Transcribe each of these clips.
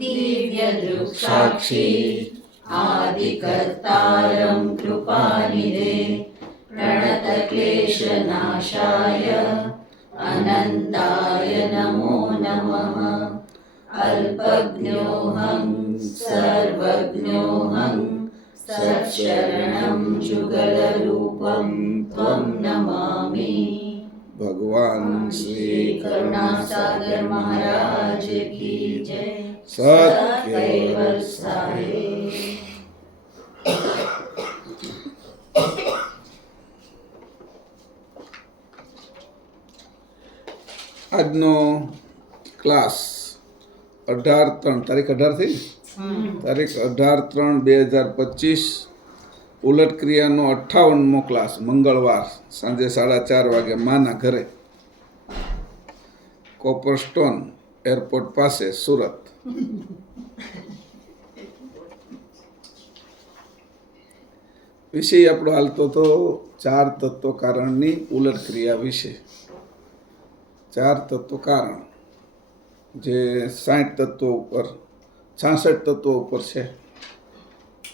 दिव्यदृक्साक्षी आदिकर्तारं कृपानिधे प्रणतक्लेशनाशाय अनन्ताय नमो नमः। अल्पज्ञोऽहं सर्वज्ञोऽहं सत्शरणं जुगलरूपं त्वं नमामि। भगवान श्री करुणासागर महाराज की जय। સત્ય સાહેબ। આજનો ક્લાસ 18/3 તારીખ 18 થઈ તારીખ 18/3/2025 ઉલટ ક્રિયાનો 58મો ક્લાસ મંગળવાર સાંજે 4:30 વાગે માના ઘરે કોપરસ્ટોન એરપોર્ટ પાસે સુરત। વિષય આપણો હાલતો તો 4 તત્વ કારણની ઉલટ ક્રિયા વિશે। 4 તત્વ કારણ જે 60 તત્વો ઉપર 66 તત્વો ઉપર છે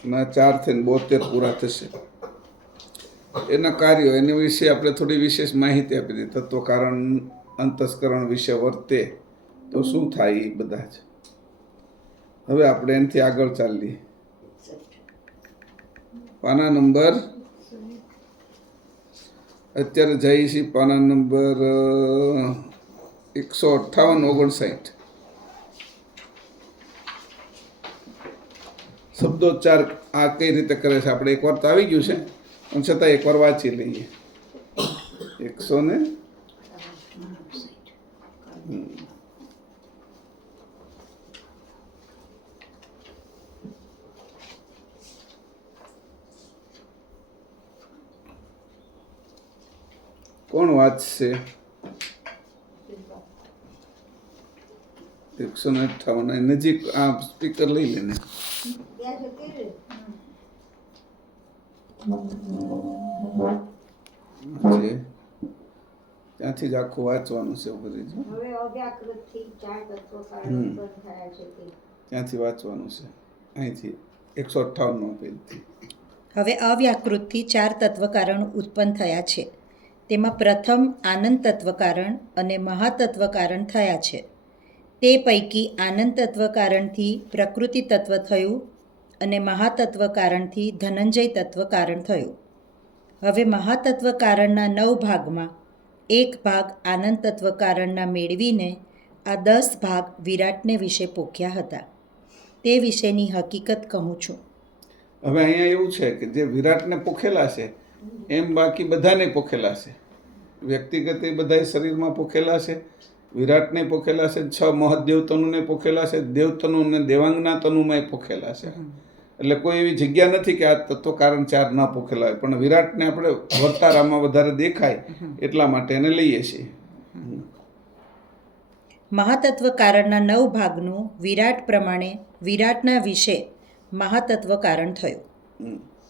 એના 4 થઈને 72 પૂરા થશે। એના કાર્યો એના વિશે આપણે થોડી વિશેષ માહિતી આપી દીધી। તત્વ કારણ અંતસ્કરણ વિશે વર્તે તો શું થાય એ બધા જ। હવે આપણે એનાથી આગળ ચાલીએ। પાના નંબર અત્યારે જઈએ છીએ પાના નંબર 158-59। શબ્દોચ્ચાર આ કઈ રીતે કરે છે આપણે એકવાર તો આવી ગયું છે પણ છતાં એકવાર વાંચી લઈએ। 100 કોણ વાંચશે? 158 નજીક આ સ્પીકર લઈ લેને। ત્યાંથી જ આખું વાંચવાનું છે। ત્યાંથી વાંચવાનું છે અહીંથી 158 પેજથી। હવે અવ્યાકૃતથી 4 તત્વ કારણ ઉત્પન્ન થયા છે। તેમાં પ્રથમ આનંદ તત્વ કારણ અને મહાતત્વ કારણ થયા છે। તે પૈકી આનંદ તત્વ કારણથી પ્રકૃતિ તત્વ થયું અને મહાતત્વ કારણથી ધનંજય તત્વ કારણ થયું। હવે મહાતત્વ કારણના 9 ભાગમાં એક ભાગ આનંદ તત્વ કારણના મેળવીને આ 10 ભાગ વિરાટને વિશે પોખ્યા હતા। તે વિશેની હકીકત કહું છું। હવે અહીંયા એવું છે કે જે વિરાટને પોખેલા છે એમ બાકી બધાને પોખેલા છે। વ્યક્તિગત એ બધા શરીરમાં પોખેલા છે, વિરાટને પોખેલા છે, 6 મહદેવ તનુને પોખેલા છે, દેવતનુ અને દેવાંગના તનુમાં પોખેલા છે। એટલે કોઈ એવી જગ્યા નથી કે આ તત્વ કારણ 4 ના પોખેલા હોય, પણ વિરાટને આપણે વર્તારામાં વધારે દેખાય એટલા માટે એને લઈએ છીએ। મહાતત્વ કારણના 9 ભાગનું વિરાટ પ્રમાણે વિરાટના વિશે મહાતત્વ કારણ થયું।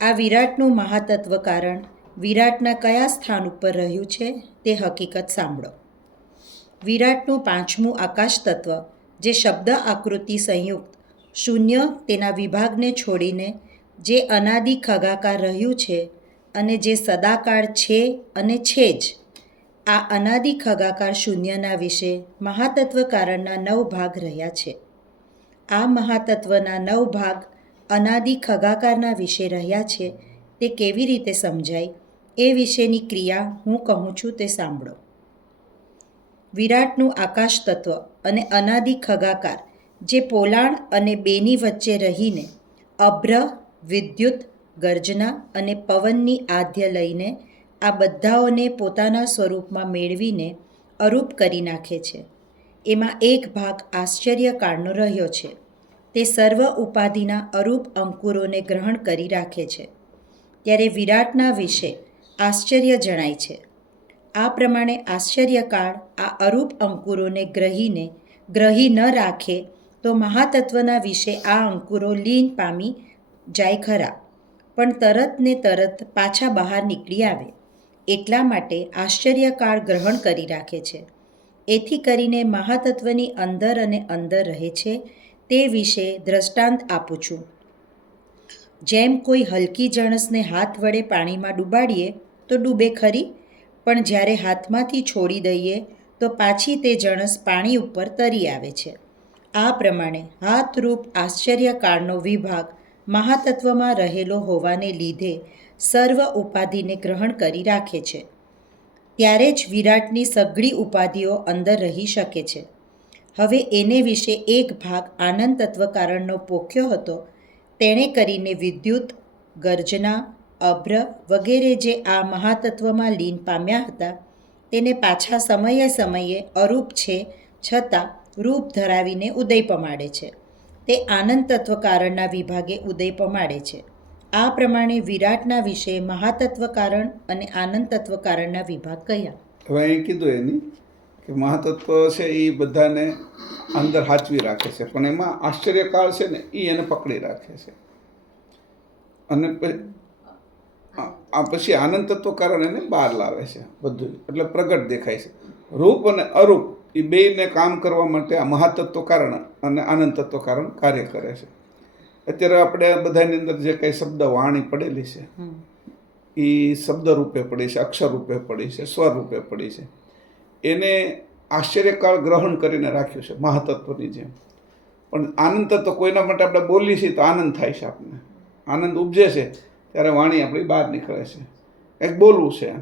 આ વિરાટનું મહાતત્વ કારણ વિરાટના કયા સ્થાન ઉપર રહ્યું છે તે હકીકત સાંભળો। વિરાટનું 5મું આકાશ તત્વ જે શબ્દ આકૃતિ સંયુક્ત શૂન્ય તેના વિભાગને છોડીને જે અનાદિ ખગાકાર રહ્યું છે અને જે સદાકાળ છે અને છે જ, આ અનાદિ ખગાકાર શૂન્યના વિશે મહાતત્વ કારણના 9 ભાગ રહ્યા છે। આ મહાતત્વના 9 ભાગ અનાદિ ખગાકારના વિશે રહ્યા છે તે કેવી રીતે સમજાય એ વિશેની ક્રિયા હું કહું છું તે સાંભળો। વિરાટનું આકાશ તત્વ અને અનાદિ ખગાકાર જે પોલાણ અને બેની વચ્ચે રહીને અભ્ર, વિદ્યુત, ગર્જના અને પવનની આધ્ય લઈને આ બધાઓને પોતાના સ્વરૂપમાં મેળવીને અરૂપ કરી નાખે છે। એમાં એક ભાગ આશ્ચર્યકાળનો રહ્યો છે। તે સર્વ ઉપાધિના અરૂપ અંકુરોને ગ્રહણ કરી રાખે છે। ત્યારે વિરાટના વિશે આશ્ચર્ય જણાય છે। આ પ્રમાણે આશ્ચર્યકાળ આ અરૂપ અંકુરોને ગ્રહી ન રાખે તો મહાતત્વના વિશે આ અંકુરો લીન પામી જાય ખરા, પણ તરત ને તરત પાછા બહાર નીકળી આવે। એટલા માટે આશ્ચર્યકાળ ગ્રહણ કરી રાખે છે। એથી કરીને મહાતત્વની અંદર અને અંદર રહે છે તે વિશે દ્રષ્ટાંત આપું છું. જેમ કોઈ હલકી જણસને હાથ વડે પાણીમાં ડૂબાડીએ તો ડૂબે ખરી, પણ જ્યારે હાથમાંથી છોડી દઈએ તો પાછી તે જણસ પાણી ઉપર તરી આવે છે. આ પ્રમાણે હાથરૂપ આશ્ચર્યકાળનો વિભાગ મહાતત્વમાં રહેલો હોવાને લીધે સર્વ ઉપાધિને ગ્રહણ કરી રાખે છે. ત્યારે જ વિરાટની સઘળી ઉપાધિઓ અંદર રહી શકે છે. હવે એને વિશે એક ભાગ આનંદ તત્વકારણનો પોખ્યો હતો. તેણે કરીને વિદ્યુત, ગર્જના, અભ્ર વગેરે જે આ મહાતત્વમાં લીન પામ્યા હતા તેને પાછા સમયે સમયે અરૂપ છે છતાં રૂપ ધરાવીને ઉદય પમાડે છે. તે આનંદ તત્વકારણના વિભાગે ઉદય પમાડે છે. આ પ્રમાણે વિરાટના વિશે મહાતત્વકારણ અને આનંદ તત્વકારણના વિભાગ કહ્યા. હવે અહીં કીધું એની કે મહાતત્વ છે એ બધાને અંદર હાચવી રાખે છે, પણ એમાં આશ્ચર્યકાળ છે ને એ એને પકડી રાખે છે. અને પછી આનંદ તત્વ કારણ એને બહાર લાવે છે બધું, એટલે પ્રગટ દેખાય છે. રૂપ અને અરૂપ એ બેયને કામ કરવા માટે આ મહાતત્વ કારણ અને આનંદ તત્વ કારણ કાર્ય કરે છે. અત્યારે આપણે બધાની અંદર જે કંઈ શબ્દ વાણી પડેલી છે એ શબ્દ રૂપે પડી છે, અક્ષર રૂપે પડી છે, સ્વર રૂપે પડી છે. એને આશ્ચર્યકાળ ગ્રહણ કરીને રાખ્યું છે મહાતત્વની જેમ. પણ આનંદ તત્વ કોઈના માટે આપણે બોલીએ છીએ તો આનંદ થાય છે, આપણને આનંદ ઉપજે છે ત્યારે વાણી આપણી બહાર નીકળે છે. કંઈક બોલવું છે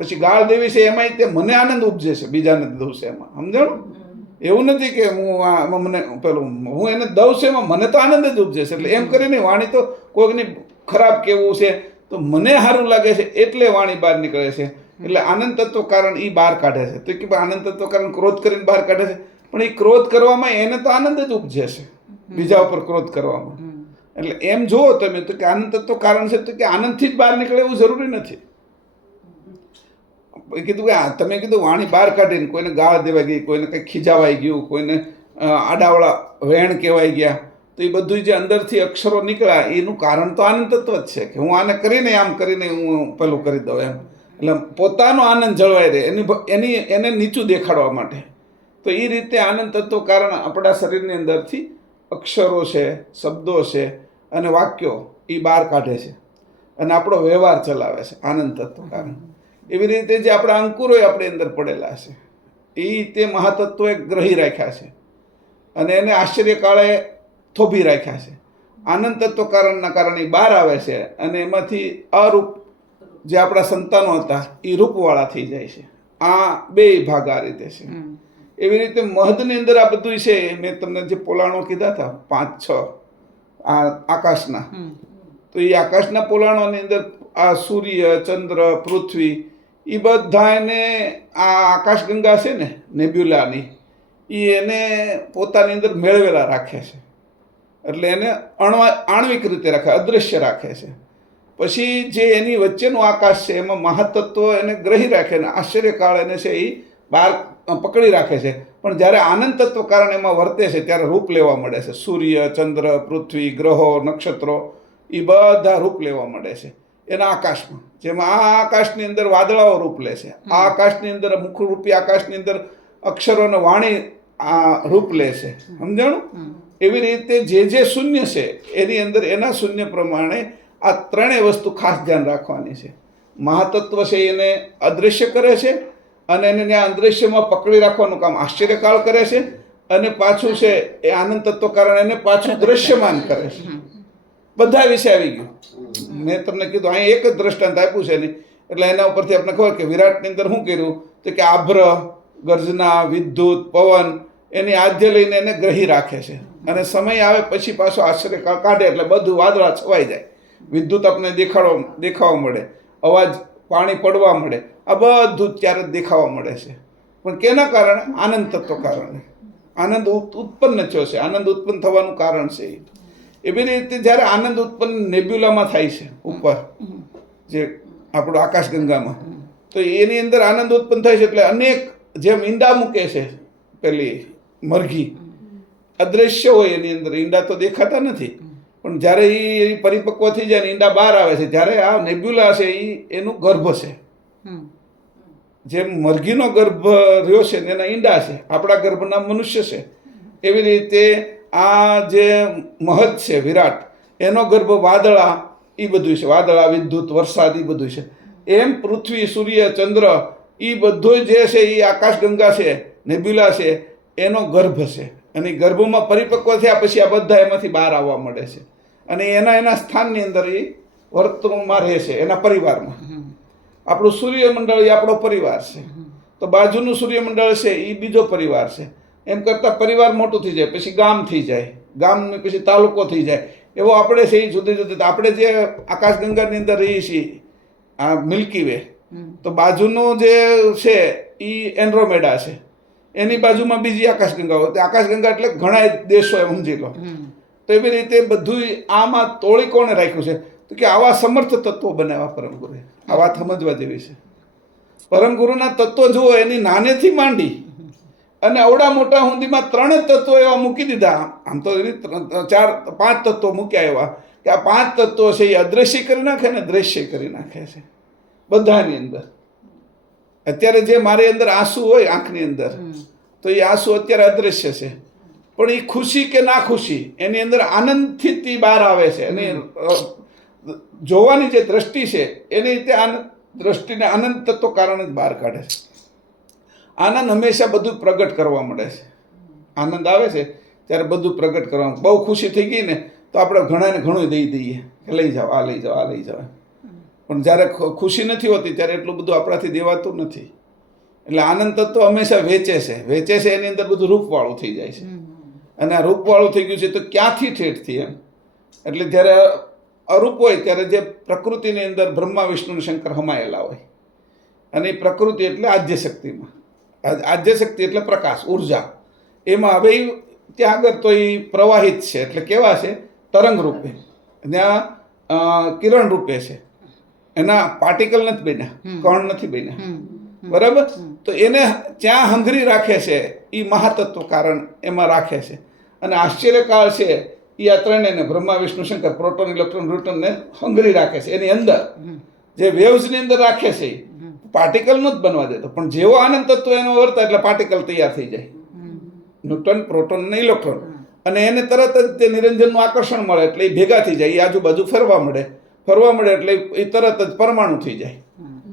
પછી ગાળ દેવી છે એમાંય તે મને આનંદ ઉપજે છે, બીજાને દઉં છે એમાં, સમજાણું? એવું નથી કે હું મને પેલું હું એને દઉં છું એમાં મને તો આનંદ જ ઉપજે છે. એટલે એમ કરીને વાણી તો કોઈકની ખરાબ કેવું છે તો મને સારું લાગે છે એટલે વાણી બહાર નીકળે છે. એટલે આનંદ તત્વ કારણ એ બહાર કાઢે છે. તો કે આનંદ તત્વ કારણ ક્રોધ કરીને બહાર કાઢે છે, પણ એ ક્રોધ કરવામાં એને તો આનંદ જ ઉપજે છે બીજા ઉપર ક્રોધ કરવામાં. એટલે એમ જુઓ તમે તો કે આનંદ તત્વ કારણ છે તો કે આનંદથી જ બહાર નીકળે એવું જરૂરી નથી. કીધું કે તમે કીધું વાણી બહાર કાઢીને કોઈને ગાળ દેવાઈ ગઈ, કોઈને કંઈક ખીજાવાઈ ગયું, કોઈને આડાવડા વેણ કહેવાય ગયા, તો એ બધું જે અંદરથી અક્ષરો નીકળ્યા એનું કારણ તો આનંદ તત્વ જ છે કે હું આને કરીને આમ કરીને હું પેલું કરી દઉં એમ. એટલે પોતાનો આનંદ જળવાઈ રહે એને નીચું દેખાડવા માટે. તો એ રીતે આનંદ તત્વ કારણ આપણા શરીરની અંદરથી અક્ષરો છે, શબ્દો છે અને વાક્યો એ બહાર કાઢે છે અને આપણો વ્યવહાર ચલાવે છે આનંદ તત્વ કારણ. એવી રીતે જે આપણા અંકુરો આપણી અંદર પડેલા છે એ તે મહાતત્વોએ ગ્રહી રાખ્યા છે અને એને આશ્ચર્યકાળે થોભી રાખ્યા છે. આનંદ તત્વ કારણના કારણે બહાર આવે છે અને એમાંથી અરૂપ જે આપણા સંતાનો હતા એ રૂપવાળા થઈ જાય છે. આ બે ભાગ આ રીતે છે. એવી રીતે મહદની અંદર આ બધું છે. મેં તમને જે પોલાણો કીધા હતા 5-6 આ આકાશના, તો એ આકાશના પોલાણોની અંદર આ સૂર્ય, ચંદ્ર, પૃથ્વી એ બધાને આ આકાશગંગા છે ને નેબ્યુલાની એને પોતાની અંદર મેળવેલા રાખે છે. એટલે એને આણ્વિક રીતે રાખે, અદૃશ્ય રાખે છે. પછી જે એની વચ્ચેનું આકાશ છે એમાં મહાતત્વ એને ગ્રહી રાખે ને આશ્ચર્યકાળ એને છે એ બહાર પકડી રાખે છે. પણ જ્યારે આનંદ તત્વ કારણ એમાં વર્તે છે ત્યારે રૂપ લેવા મળે છે. સૂર્ય, ચંદ્ર, પૃથ્વી, ગ્રહો, નક્ષત્રો એ બધા રૂપ લેવા મળે છે એના આકાશમાં. જેમાં આ આકાશની અંદર વાદળાઓ રૂપ લે છે, આ આકાશની અંદર મુખરૂપી આકાશની અંદર અક્ષરો અને વાણી આ રૂપ લે છે, સમજાણું? એવી રીતે જે શૂન્ય છે એની અંદર એના શૂન્ય પ્રમાણે આ ત્રણેય વસ્તુ ખાસ ધ્યાન રાખવાની છે. મહાતત્વ છે એને અદૃશ્ય કરે છે અને એને ત્યાં અદૃશ્યમાં પકડી રાખવાનું કામ આશ્ચર્યકાળ કરે છે અને પાછું છે એ આનંદ તત્વ કારણ એને પાછું દ્રશ્યમાન કરે છે. બધા વિશે આવી ગયું. મેં તમને કીધું અહીં એક જ દ્રષ્ટાંત આપ્યું છે નહીં, એટલે એના ઉપરથી આપણે ખબર કે વિરાટની અંદર શું કર્યું તો કે આભ્ર, ગર્જના, વિદ્યુત, પવન એની આદ્ય લઈને એને ગ્રહી રાખે છે અને સમય આવે પછી પાછો આશ્ચર્યકાળ કાઢે એટલે બધું વાદળા છવાઈ જાય. વિદ્યુત આપણે દેખાવા મળે, અવાજ પાણી પડવા મળે, આ બધું ત્યારે દેખાવા મળે છે. પણ કેના કારણે? આનંદ તત્વ કારણે. આનંદ ઉત્પન્ન થયો છે, આનંદ ઉત્પન્ન થવાનું કારણ છે. એવી રીતે જ્યારે આનંદ ઉત્પન્ન નેબ્યુલામાં થાય છે ઉપર જે આપણું આકાશગંગામાં, તો એની અંદર આનંદ ઉત્પન્ન થાય છે. એટલે અનેક જેમ ઈંડા મૂકે છે પેલી મરઘી, અદૃશ્ય હોય એની અંદર ઈંડા તો દેખાતા નથી, પણ જ્યારે એ પરિપક્વ થઈ જાય ને ઈંડા બહાર આવે છે ત્યારે આ નેબ્યુલા છે એ એનું ગર્ભ છે. જેમ મરઘીનો ગર્ભ રહ્યો છે ને એના ઈંડા છે, આપણા ગર્ભના મનુષ્ય છે, એવી રીતે આ જે મહત છે વિરાટ, એનો ગર્ભ વાદળા એ બધું છે, વાદળા, વિદ્યુત, વરસાદ એ બધું છે. એમ પૃથ્વી, સૂર્ય, ચંદ્ર એ બધું જે છે એ આકાશગંગા છે, નેબ્યુલા છે, એનો ગર્ભ છે. અને ગર્ભમાં પરિપક્વ થયા પછી આ બધા એમાંથી બહાર આવવા મળે છે અને એના સ્થાનની અંદર એ વર્તનમાં રહે છે, એના પરિવારમાં. આપણું સૂર્યમંડળ એ આપણો પરિવાર છે, તો બાજુનું સૂર્યમંડળ છે એ બીજો પરિવાર છે. એમ કરતાં પરિવાર મોટું થઈ જાય, પછી ગામ થઈ જાય, ગામ પછી તાલુકો થઈ જાય. એવો આપણે છે એ જુદી જુદી. આપણે જે આકાશગંગાની અંદર રહીએ છીએ, આ મિલ્કી વે, તો બાજુનું જે છે એ એન્ડ્રોમેડા છે, એની બાજુમાં બીજી આકાશગંગા હોય. તો આકાશગંગા એટલે ઘણા દેશો એમ સમજી લો. તો એવી રીતે બધું આમાં તોડી કોણે રાખ્યું છે? તો કે આવા સમર્થ તત્વો બનાવ્યા પરમગુરુએ. આ વાત સમજવા જેવી છે. પરમગુરુના તત્વો જુઓ, એની નાનેથી માંડી અને અવડા મોટા સુધીમાં 3 તત્વો એવા મૂકી દીધા. આમ તો એની 4-5 તત્વો મૂક્યા એવા કે આ 5 તત્વો છે એ અદ્રશ્ય કરી નાખે ને દ્રશ્ય કરી નાખે છે બધાની અંદર. અત્યારે જે મારી અંદર આંસુ હોય આંખની અંદર, તો એ આંસુ અત્યારે અદ્રશ્ય છે, પણ એ ખુશી કે ના ખુશી એની અંદર આનંદથી તે બહાર આવે છે. અને જોવાની જે દ્રષ્ટિ છે એની રીતે દ્રષ્ટિને આનંદ તત્વ કારણ જ બહાર કાઢે છે. આનંદ હંમેશા બધું પ્રગટ કરવા મળે છે. આનંદ આવે છે ત્યારે બધું પ્રગટ કરવાનું. બહુ ખુશી થઈ ગઈ ને તો આપણે ઘણાને ઘણું દઈ દઈએ કે લઈ જાઓ, આ લઈ જાઓ, આ લઈ જાઓ. પણ જ્યારે ખુશી નથી હોતી ત્યારે એટલું બધું આપણાથી દેવાતું નથી. એટલે આનંદ તત્વ હંમેશા વેચે છે. એની અંદર બધું રૂપવાળું થઈ જાય છે. અને આ રૂપવાળું થઈ ગયું છે તો ક્યાંથી ઠેઠથી એમ. એટલે જ્યારે અરૂપ હોય ત્યારે જે પ્રકૃતિની અંદર બ્રહ્મા, વિષ્ણુ અને શંકર હમાયેલા હોય, અને એ પ્રકૃતિ એટલે આદ્ય શક્તિમાં. આદ્ય શક્તિ એટલે પ્રકાશ, ઉર્જા. એમાં હવે ત્યાં આગળ તો એ પ્રવાહિત છે, એટલે કેવા છે? તરંગ રૂપે. ત્યાં કિરણ રૂપે છે. એના પાર્ટિકલ નથી બન્યા, કણ નથી બન્યા, બરાબર? તો એને ત્યાં હંગરી રાખે છે એ મહાતત્વ કારણ એમાં રાખે છે. અને આશ્ચર્યકાળ છે એ આ ત્રણેયને, બ્રહ્મા, વિષ્ણુ, શંકર, પ્રોટોન, ઇલેક્ટ્રોન, ન્યુટ્રોનને હંગરી રાખે છે. એની અંદર જે વેવ્સની અંદર રાખે છે, પાર્ટિકલ નથી બનવા દેતો. પણ જેવો આનંદ તત્વ એનો વર્તા એટલે પાર્ટિકલ તૈયાર થઈ જાય, ન્યુટ્રોન, પ્રોટોન અને ઇલેક્ટ્રોન. અને એને તરત જ તે નિરંજનનું આકર્ષણ મળે એટલે એ ભેગા થઈ જાય, એ આજુબાજુ ફરવા મળે એટલે એ તરત જ પરમાણુ થઈ જાય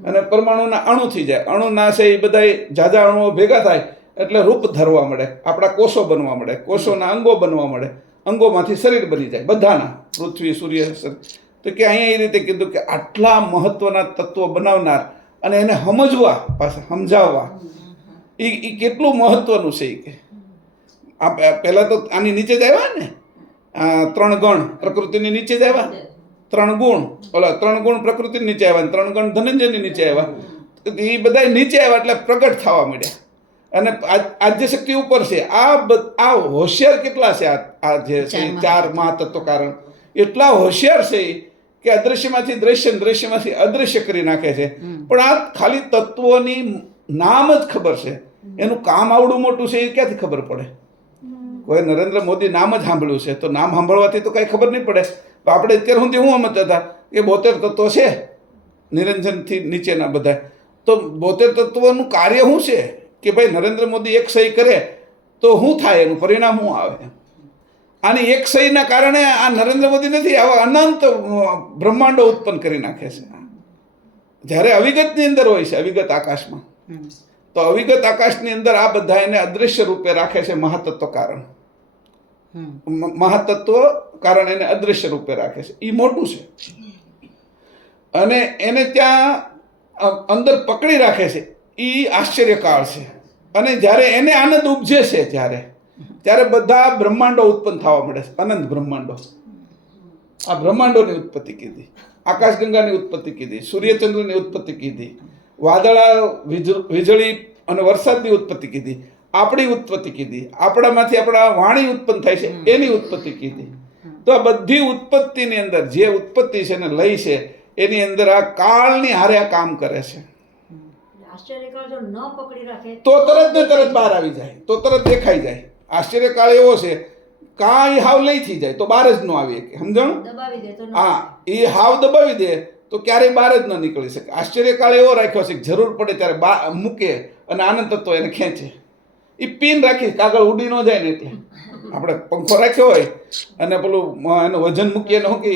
અને પરમાણુના અણુ થઈ જાય. અણુના છે એ બધા ઝાઝા અણુઓ ભેગા થાય એટલે રૂપ ધરવા મળે, આપણા કોષો બનવા મળે, કોષોના અંગો બનવા મળે, અંગોમાંથી શરીર બની જાય બધાના, પૃથ્વી, સૂર્ય. તો કે અહીંયા એ રીતે કીધું કે આટલા મહત્વના તત્વો બનાવનાર અને એને સમજવા, પાછા સમજાવવા, એ કેટલું મહત્વનું છે. એ કે આ પહેલાં તો આની નીચે જ આવ્યા ને, 3 ગણ પ્રકૃતિની નીચે જ આવ્યા, 3 ગુણ, 3 ગુણ પ્રકૃતિની નીચે આવ્યા, 3 ગણ ધનંજયની નીચે આવ્યા. એ બધા નીચે આવ્યા એટલે પ્રગટ થવા માંડ્યા. અને આદ્ય શક્તિ ઉપર છે. આ હોશિયાર કેટલા છે? આ જે છે 4 મહાતત્વ કારણ એટલા હોશિયાર છે કે અદ્રશ્યમાંથી દ્રશ્ય, દ્રશ્યમાંથી અદ્રશ્ય કરી નાખે છે. પણ આ ખાલી તત્વોની નામ જ ખબર છે, એનું કામ આવડું મોટું છે એ ક્યાંથી ખબર પડે? કોઈ નરેન્દ્ર મોદી નામ જ સાંભળ્યું છે તો નામ સાંભળવાથી તો કાંઈ ખબર નહીં પડે. આપણે અત્યાર સુધી હું સમજતા હતા કે 72 તત્વો છે નિરંજનથી નીચેના બધા. તો 72 તત્વોનું કાર્ય શું છે કે ભાઈ નરેન્દ્ર મોદી એક સહી કરે તો શું થાય, એનું પરિણામ શું આવે? આની એક સહીના કારણે આ નરેન્દ્ર મોદી નથી, આવા અનંત બ્રહ્માંડો ઉત્પન્ન કરી નાખે છે. જ્યારે અવિગતની અંદર હોય છે, અવિગત આકાશમાં, તો અવિગત આકાશની અંદર આ બધા એને અદૃશ્ય રૂપે રાખે છે મહાતત્વ કારણ. મહાતત્વ કારણ એને અદૃશ્ય રૂપે રાખે છે. એ મોટું છે અને એને ત્યાં અંદર પકડી રાખે છે. એ આશ્ચર્યકાળ છે. અને જ્યારે એને આનંદ ઉપજે છે ત્યારે બધા બ્રહ્માંડો ઉત્પન્ન થવા મળે છે, અનંત બ્રહ્માંડો. આ બ્રહ્માંડોની ઉત્પત્તિ કીધી, આકાશગંગાની ઉત્પત્તિ કીધી, સૂર્યચંદ્રની ઉત્પત્તિ કીધી, વાદળા, વીજળી અને વરસાદની ઉત્પત્તિ કીધી, આપણી ઉત્પત્તિ કીધી, આપણામાંથી આપણા વાણી ઉત્પન્ન થાય છે એની ઉત્પત્તિ કીધી. તો આ બધી ઉત્પત્તિની અંદર જે ઉત્પત્તિ છે ને લય છે એની અંદર આ કાળની હારે આ કામ કરે છે. તો તરત ને તરત બહાર આવી જાય, તો તરત દેખાઈ જાય. આશ્ચર્યકાળ એવો છે કાંઈ હાવ લઈ થઈ જાય તો બહાર જ ન આવી શકે, સમજણ? હા, એ હાવ દબાવી દે તો ક્યારેય બહાર જ ન નીકળી શકે. આશ્ચર્યકાળ એવો રાખ્યો છે કે જરૂર પડે ત્યારે મૂકે અને આનંદ તત્વ એને ખેંચે. એ પિન રાખી કાગળ ઉડી ન જાય ને એટલે આપણે પંખો રાખ્યો હોય અને પેલું એનું વજન મૂકીએ ને શું કે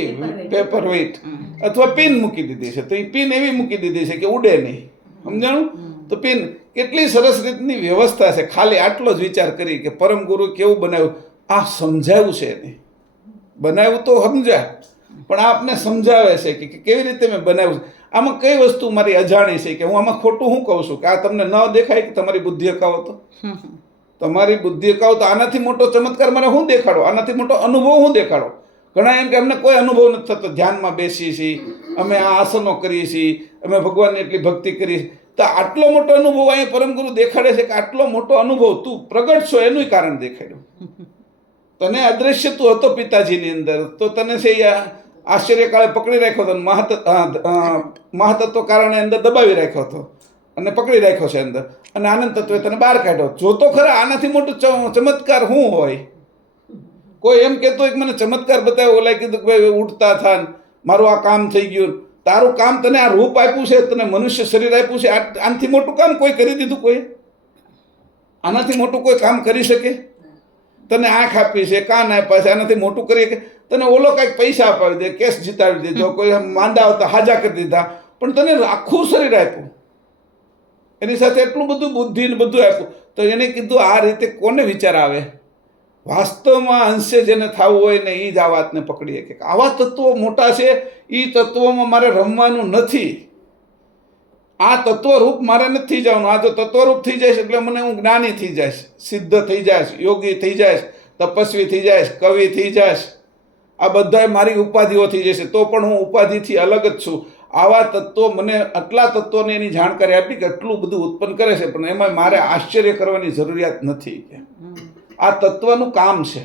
પેપર વેઇટ અથવા પિન મૂકી દીધી છે, તો એ પિન એવી મૂકી દીધી છે કે ઉડે નહીં. સમજાણું? તો પિન કેટલી સરસ રીતની વ્યવસ્થા છે. ખાલી આટલો જ વિચાર કરી કે પરમ ગુરુ કેવું બનાવ્યું, આ સમજાવ્યું છે નહીં. બનાવ્યું તો સમજાય, પણ આપને સમજાવે છે કે કેવી રીતે મેં બનાવ્યું છે, આમાં કઈ વસ્તુ મારી અજાણી છે, કે હું આમાં ખોટું શું કહું છું, કે આ તમને ન દેખાય કે તમારી બુદ્ધિ અકાવો તો તમારી બુદ્ધિ અકાવો તો આનાથી મોટો ચમત્કાર મને શું દેખાડો, આનાથી મોટો અનુભવ શું દેખાડો. ઘણા એમ કે અમને કોઈ અનુભવ નથી થતો, ધ્યાનમાં બેસીએ છીએ, અમે આ આસનો કરીએ છીએ, અમે ભગવાનની એટલી ભક્તિ કરીએ છીએ, તો આટલો મોટો અનુભવ અહીંયા પરમગુરુ દેખાડે છે કે આટલો મોટો અનુભવ તું પ્રગટ છો એનું કારણ દેખાડ્યું. તને અદ્રશ્ય તું હતો પિતાજીની અંદર, તો તને છે આશ્ચર્યકાળે પકડી રાખ્યો હતો, મહાતત્વ કારણે અંદર દબાવી રાખ્યો હતો અને પકડી રાખ્યો છે અંદર, અને આનંદ તત્વે તને બહાર કાઢ્યો. જો તો ખરા આનાથી મોટો ચમત્કાર શું હોય. કોઈ એમ કહેતો હોય કે મને ચમત્કાર બતાવ્યો, ઓલા કીધું કે ભાઈ ઉઠતા થા, મારું આ કામ થઈ ગયું. તારું કામ, તને આ રૂપ આપ્યું છે, તને મનુષ્ય શરીર આપ્યું છે, આનાથી મોટું કામ કોઈ કરી દીધું? કોઈ આનાથી મોટું કોઈ કામ કરી શકે? તને આંખ આપી છે, કાન આપ્યા છે, આનાથી મોટું કરીએ કે તને ઓલો કાંઈક પૈસા અપાવી દે, કેસ જીતાડી દીધો, કોઈ માંદા આવતા હાજા કરી દીધા, પણ તને આખું શરીર આપ્યું, એની સાથે એટલું બધું બુદ્ધિ ને બધું આપ્યું. તો એને કીધું આ રીતે કોને વિચાર આવે? વાસ્તવમાં અંશે જેને થવું હોય ને એ જ આ વાતને પકડીએ કે આવા તત્વો મોટા છે, એ તત્વોમાં મારે રમવાનું નથી. આ તત્વરૂપ મારે નથી થઈ જવાનું. આ જો તત્વરૂપ થઈ જાય એટલે મને હું જ્ઞાની થઈ જઈશ, સિદ્ધ થઈ જઈશ, યોગી થઈ જઈશ, તપસ્વી થઈ જઈશ, કવિ થઈ જઈશ, આ બધા મારી ઉપાધિઓ થઈ જશે, તો પણ હું ઉપાધિથી અલગ જ છું. આવા તત્વો મને આટલા તત્વોને એની જાણકારી આપી કે એટલું બધું ઉત્પન્ન કરે છે, પણ એમાં મારે આશ્ચર્ય કરવાની જરૂરિયાત નથી. આ તત્વનું કામ છે.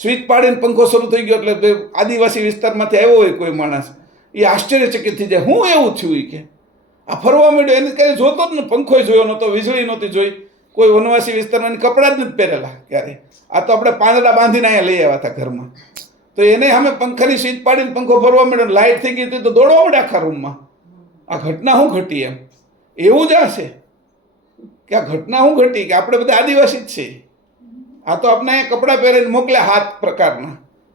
સ્વિચ પાડીને પંખો શરૂ થઈ ગયો એટલે આદિવાસી વિસ્તારમાંથી આવ્યો હોય કોઈ માણસ, એ આશ્ચર્યચકિત થઈ જાય, હું એવું થયું એ કે આ ફરવા માંડ્યો, એને ક્યારે જોતો જ ને, પંખો જોયો નહોતો, વીજળી નહોતી જોઈ, કોઈ વનવાસી વિસ્તારમાં કપડાં જ નથી પહેરેલા ક્યારે. આ તો આપણે પાંદડા બાંધીને અહીંયા લઈ આવ્યા હતા ઘરમાં, તો એને અમે પંખાની સ્વિચ પાડીને પંખો ફરવા માંડ્યો, લાઇટ થઈ ગઈ તો દોડવા માંડે આખા રૂમમાં. આ ઘટના શું ઘટી? એમ એવું જ હશે કે આ ઘટના શું ઘટી કે આપણે બધા આદિવાસી જ છીએ. આ તો આપણે અહીંયા કપડાં પહેરીને મોકલ્યા હાથ પ્રકારના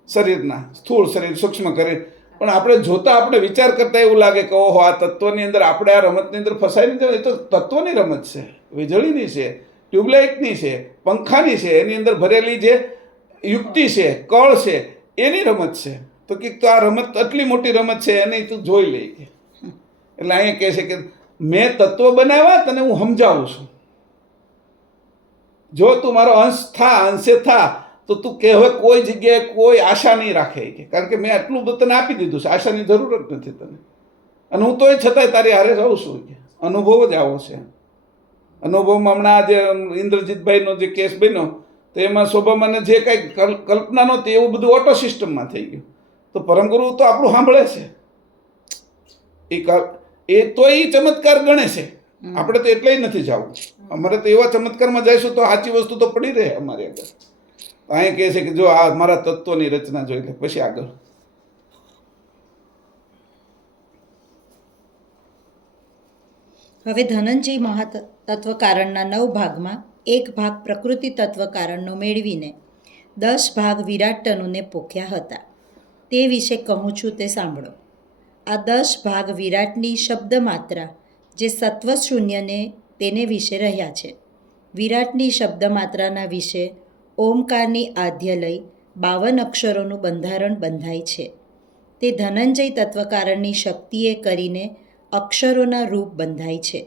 શરીરના, સ્થૂળ શરીર, સૂક્ષ્મ શરીર, પણ આપણે જોતા, આપણે વિચાર કરતા એવું લાગે કે ઓહો આ તત્વની અંદર આપણે આ રમતની અંદર ફસાઈ નહીં જવાય. એ તો તત્વની રમત છે, વીજળીની છે, ટ્યુબલાઇટની છે, પંખાની છે, એની અંદર ભરેલી જે યુક્તિ છે, કળ છે, એની રમત છે. તો કે આ રમત આટલી મોટી રમત છે એને તું જોઈ લે. એટલે અહીંયા કહે છે કે મેં તત્વ બનાવ્યા, તને હું સમજાવું છું. જો તું મારો અંશ થા, અંશે થા, તો તું કહેવાય કોઈ જગ્યાએ કોઈ આશા નહીં રાખે, કારણ કે મેં આટલું બધું તને આપી દીધું છે, આશાની જરૂર જ નથી તને. અને હું તોય છતાંય તારી હારે રહું છું. અનુભવ જ આવો છે. અનુભવમાં હમણાં આજે ઇન્દ્રજીતભાઈનો જે કેસ બન્યો, તો એમાં શોભામાને જે કાંઈ કલ્પના નહોતી એવું બધું ઓટો સિસ્ટમમાં થઈ ગયું. તો પરમગુરુ તો આપણું સાંભળે છે, એ તો એ ચમત્કાર ગણે છે. આપણે તો એટલે નથી જવું. અમારે તો એવા ચમત્કારમાં જઈશું તો સાચી વસ્તુ તો પડી રહે અમારી આગળ. અહીંયા કહે છે કે જો આ મારા તત્વની રચના જોઈ લે, પછી આગળ. હવે ધનંજય મહાતત્વ કારણના 9 ભાગમાં એક ભાગ પ્રકૃતિ તત્વ કારણનો મેળવીને 10 ભાગ વિરાટ તનુને પોખ્યા હતા. તે વિશે કહું છું તે સાંભળો. આ 10 ભાગ વિરાટની શબ્દ માત્રા જે સત્વ શૂન્યને તેને વિશે રહ્યા છે. વિરાટની શબ્દ માત્રાના વિશે ઓમકારની આદ્ય લઈ 52 અક્ષરોનું બંધારણ બંધાય છે. તે ધનંજય તત્વકારણની શક્તિએ કરીને અક્ષરોના રૂપ બંધાય છે.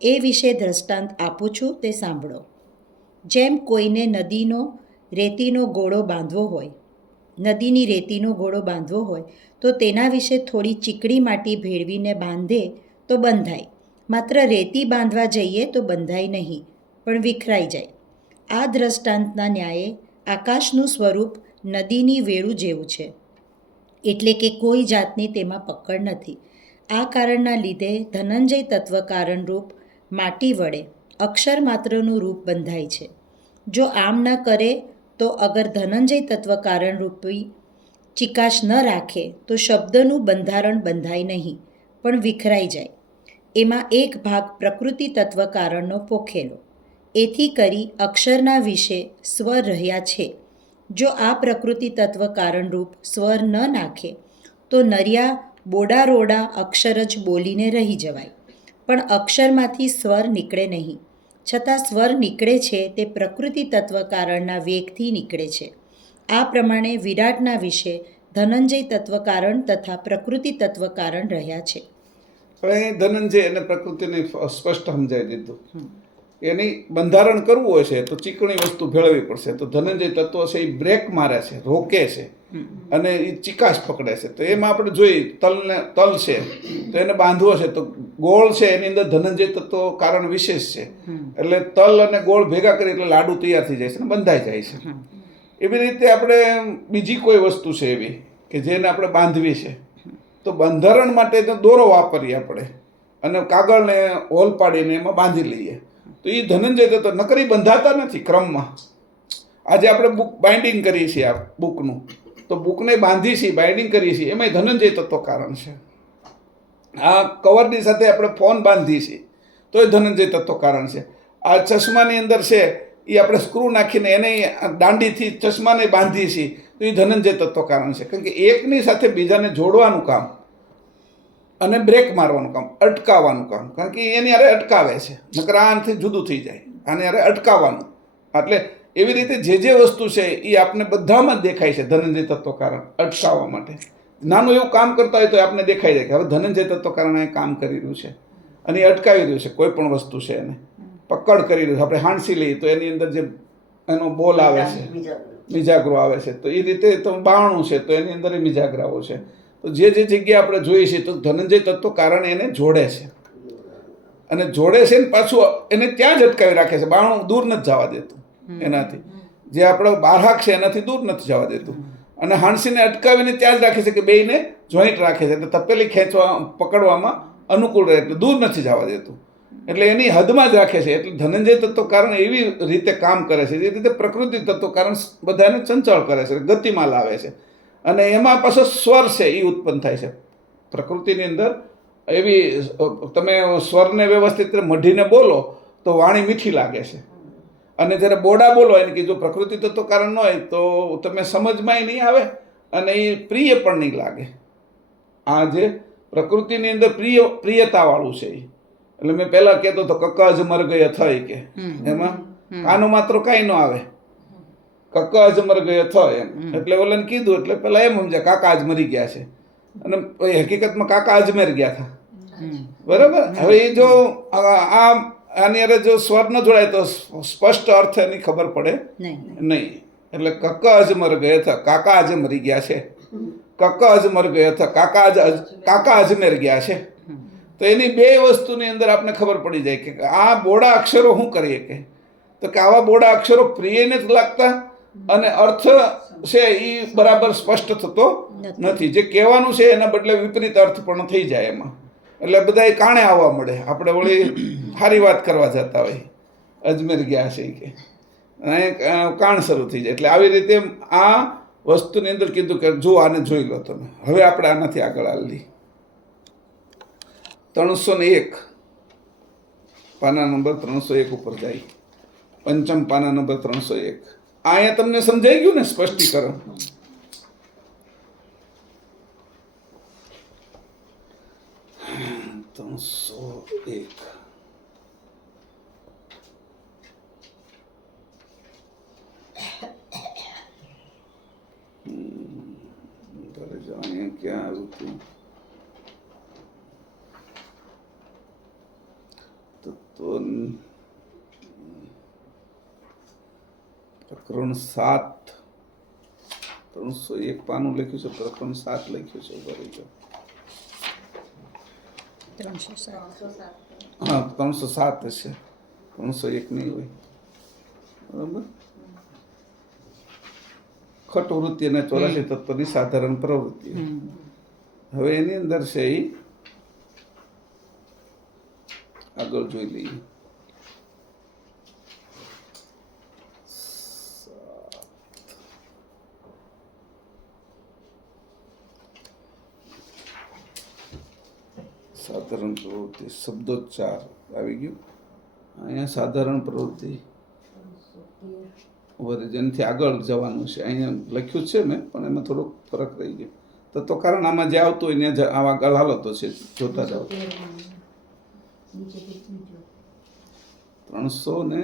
એ વિશે દ્રષ્ટાંત આપું છું તે સાંભળો. જેમ કોઈને નદીનો રેતીનો ગોળો બાંધવો હોય, નદીની રેતીનો ગોળો બાંધવો હોય તો તેના વિશે થોડી ચીકણી માટી ભેળવીને બાંધે તો બંધાય. માત્ર રેતી બાંધવા જઈએ તો બંધાય નહીં, પણ વિખરાઈ જાય. આ દ્રષ્ટાંતના ન્યાયે આકાશનું સ્વરૂપ નદીની વેળું જેવું છે, એટલે કે કોઈ જાતની તેમાં પકડ નથી. આ કારણના લીધે ધનંજય તત્વ કારણરૂપ માટી વડે અક્ષર માત્રનું રૂપ બંધાય છે. જો આમ ન કરે તો અગર ધનંજય તત્વ કારણરૂપી ચિકાશ ન રાખે તો શબ્દનું બંધારણ બંધાય નહીં, પણ વિખરાઈ જાય. એમાં એક ભાગ પ્રકૃતિ તત્વ કારણનો પોખેલો. એથી કરી અક્ષરના વિશે સ્વર રહ્યા છે. જો આ પ્રકૃતિ તત્વ કારણરૂપ સ્વર ન નાખે તો નરિયા બોડારોડા અક્ષર જ બોલીને રહી જવાય, પણ અક્ષરમાંથી સ્વર નીકળે નહીં. છતાં સ્વર નીકળે છે તે પ્રકૃતિ તત્વ કારણના વેગથી નીકળે છે. આ પ્રમાણે વિરાટના વિશે ધનંજય તત્વ કારણ તથા પ્રકૃતિ તત્વ કારણ રહ્યા છે. હવે ધનંજય અને પ્રકૃતિને સ્પષ્ટ સમજાવી દીધું. એની બંધારણ કરવું હોય છે તો ચીકણી વસ્તુ ભેળવવી પડશે. તો ધનંજય તત્વ છે એ બ્રેક મારે છે, રોકે છે અને એ ચિકાશ પકડે છે. તો એમાં આપણે જોઈએ તલ છે તો એને બાંધવો છે તો ગોળ છે એની અંદર ધનંજય તત્વ કારણ વિશેષ છે. એટલે તલ અને ગોળ ભેગા કરી એટલે લાડુ તૈયાર થઈ જાય છે અને બંધાઈ જાય છે. એવી રીતે આપણે બીજી કોઈ વસ્તુ છે એવી કે જેને આપણે બાંધવી છે તો બંધારણ માટે દોરો વાપરીએ આપણે અને કાગળને હોલ પાડીને એમાં બાંધી લઈએ. તો એ ધનંજય તત્વ નકરી બંધાતા નથી ક્રમમાં. આજે આપણે બુક બાઇન્ડિંગ કરીએ છીએ આ બુકનું, તો બુકને બાંધી છીએ, બાઇન્ડિંગ કરીએ છીએ, એમાં ધનંજય તત્વ કારણ છે. આ કવરની સાથે આપણે ફોન બાંધીએ છીએ તો એ ધનંજય તત્વ કારણ છે. આ ચશ્માની અંદર છે એ આપણે સ્ક્રૂ નાખીને એને દાંડીથી ચશ્માને બાંધીએ છીએ તો એ ધનંજય તત્વ કારણ છે. કારણ કે એકની સાથે બીજાને જોડવાનું કામ અને બ્રેક મારવાનું કામ, અટકાવવાનું કામ. કારણ કે એની હારે અટકાવે છે, નકર આનાથી જુદું થઈ જાય. આને હારે અટકાવવાનું. એટલે એવી રીતે જે વસ્તુ છે એ આપને બધામાં જ દેખાય છે ધનંજય તત્વ કારણ અટકાવવા માટે. નાનું એવું કામ કરતા હોય તો આપને દેખાઈ જાય કે હવે ધનંજય તત્વ કારણ એ કામ કરી રહ્યું છે અને એ અટકાવી રહ્યું છે. કોઈ પણ વસ્તુ છે એને પકડ કરી રહ્યું છે. આપણે હાંસી લઈએ તો એની અંદર જે એનો બોલ આવે છે, મિજાગરો આવે છે, તો એ રીતે તો બાણું છે તો એની અંદર મિજાગરાઓ છે. તો જે જગ્યાએ આપણે જોઈએ છીએ તો ધનંજય તત્વ કારણ એને જોડે છે અને જોડે છે ને પાછું એને ત્યાં જ અટકાવી રાખે છે. બાણું દૂર નથી જવા દેતું એનાથી. જે આપણો બારહાક છે એનાથી દૂર નથી જવા દેતું અને હાંસીને અટકાવીને ત્યાં જ રાખે છે કે બેયને જોઈન્ટ રાખે છે એટલે તપેલી ખેંચવા પકડવામાં અનુકૂળ રહે, એટલે દૂર નથી જવા દેતું. એટલે એની હદમાં જ રાખે છે. એટલે ધનંજય તત્વ કારણ એવી રીતે કામ કરે છે જે રીતે પ્રકૃતિ તત્વ કારણ બધાને ચંચળ કરે છે, ગતિમાં લાવે છે. અને એમાં પાછો સ્વર છે એ ઉત્પન્ન થાય છે. પ્રકૃતિની અંદર એવી તમે સ્વરને વ્યવસ્થિત મઢીને બોલો તો વાણી મીઠી લાગે છે. અને જ્યારે બોડા બોલો એને કે જો પ્રકૃતિ તત્વ કારણ ન હોય તો તમે સમજમાંય નહીં આવે અને એ પ્રિય પણ નહીં લાગે. આ જે પ્રકૃતિની અંદર પ્રિયતાવાળું છે. એટલે મેં પહેલાં કહેતો હતો કક્કા જ મર ગયો થઈ કે એમાં કાનો માત્ર કાંઈ ન આવે, કક્કા જ મર ગયો થાય એમ. એટલે ઓલાને કીધું એટલે પેલા એમ સમજ્યા કાકા જ મરી ગયા છે અને હકીકતમાં કાકા અજમેર ગયા હતા. બરાબર. હવે એ જો આની અરે જો સ્વર ન જોડાય તો સ્પષ્ટ અર્થ એની ખબર પડે નહીં. એટલે કક્કા જ મર ગયા હતા, કાકા આજે મરી ગયા છે. કક્કા જ મર ગયા હતા, કાકા અજમેર ગયા છે. તો એની બે વસ્તુની અંદર આપણે ખબર પડી જાય કે આ બોડા અક્ષરો શું કરીએ કે તો કે આવા બોડા અક્ષરો પ્રિય નથી લાગતા અને અર્થ છે એ બરાબર સ્પષ્ટ થતો નથી. જે કહેવાનું છે એના બદલે વિપરીત અર્થ પણ થઈ જાય એમાં. એટલે બધા કાણે આવવા મળે. આપણે ઓલી સારી વાત કરવા જતા હોય અજમેર ગયા છે કે કાણ શરૂ થઈ જાય. એટલે આવી રીતે આ વસ્તુની અંદર કીધું કે જો આને જોઈ લો તમે. હવે આપણે આનાથી આગળ હાલી 301 પાના નંબર 301 ઉપર જાય. પંચમ પાના નંબર 301. અહીંયા તમને સમજાઈ ગયું ને સ્પષ્ટીકરણ. ક્યાં આવ્યું હતું પ્રકરણ 7 301 પાનું લખ્યું છે. પ્રકરણ 7 લખ્યું છે. બરાબર. 307. હા 307 હશે, 301 નહીં હોય. બરાબર. ખટ વૃત્તિ અને 84 તત્વની સાધારણ પ્રવૃત્તિ. હવે એની અંદર છે એ આગળ જોઈ લઈએ. સાધારણ પ્રવૃત્તિ શબ્દોચ્ચાર આવી ગયું. અહીંયા સાધારણ પ્રવૃત્તિ વરે જેનાથી આગળ જવાનું છે અહીંયા લખ્યું છે મેં, પણ એમાં થોડોક ફરક રહી ગયો. તત્વ કારણ આમાં જે આવતું હોય ને આવા આગળ હાલો તો છે જોતા જાઓ. 313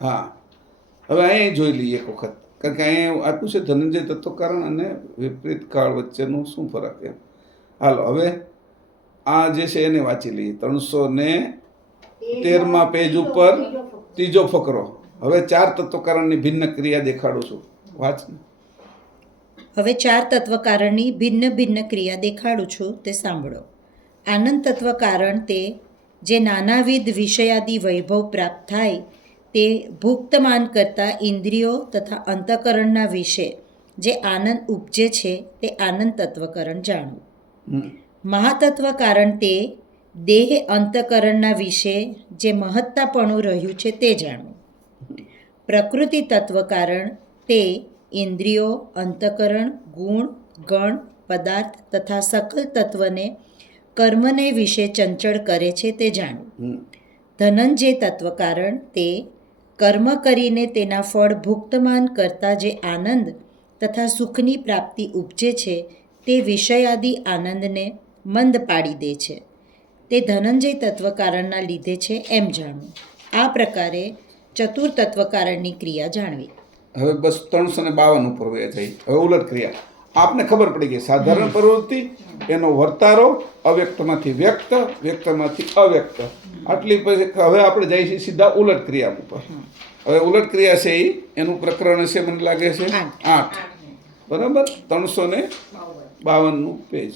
હા, હવે અહીંયા જોઈ લઈએ એક વખત, કારણ કે અહીંયા આપ્યું છે ધનંજય તત્વકારણ અને વિપરીત કાળ વચ્ચેનું શું ફરક એમ. હાલો હવે આ જે છે એને વાંચી લઈએ. 313 પેજ ઉપર ત્રીજો ફકરો. હવે 4 તત્વકારણની ભિન્ન ક્રિયા દેખાડું છું, વાંચ. હવે 4 તત્વકારણની ભિન્ન ભિન્ન ક્રિયા દેખાડું છું તે સાંભળો. આનંદ તત્વકારણ તે જે નાનાવિધ વિષયાદિ વૈભવ પ્રાપ્ત થાય તે ભુક્તમાન કરતા ઇન્દ્રિયો તથા અંતઃકરણના વિશે જે આનંદ ઉપજે છે તે આનંદ તત્વકરણ જાણવું. મહાતત્વ કારણ તે દેહ અંતઃકરણના વિશે જે મહત્તાપણું રહ્યું છે તે જાણવું. પ્રકૃતિ તત્વ કારણ તે ઇન્દ્રિયો, અંતઃકરણ, ગુણ, ગણ, પદાર્થ તથા સકલ તત્વને કર્મને વિશે ચંચળ કરે છે તે જાણવું. ધનંજય તત્વ કારણ તે કર્મ કરીને તેના ફળ ભુક્તમાન કરતા જે આનંદ તથા સુખની પ્રાપ્તિ ઉપજે છે તે વિષયાદિ આનંદને મંદ પાડી દે છે તે ધનંજય તત્વકારણના લીધે છે એમ જાણવું. આ પ્રકારે ચતુર તત્વકારણની ક્રિયા જાણવી. હવે બસ 352 ઉપર વયા થઈ. હવે ઉલટ ક્રિયા આપને ખબર પડી ગઈ. સાધારણ પ્રવૃત્તિ, એનો વર્તારો, અવ્યક્તમાંથી વ્યક્ત, વ્યક્તમાંથી અવ્યક્ત, આટલી પછી હવે આપણે જઈએ છીએ સીધા ઉલટ ક્રિયા ઉપર. હવે ઉલટ ક્રિયા છે એનું પ્રકરણ છે મને લાગે છે 8, બરાબર. 352 પેજ.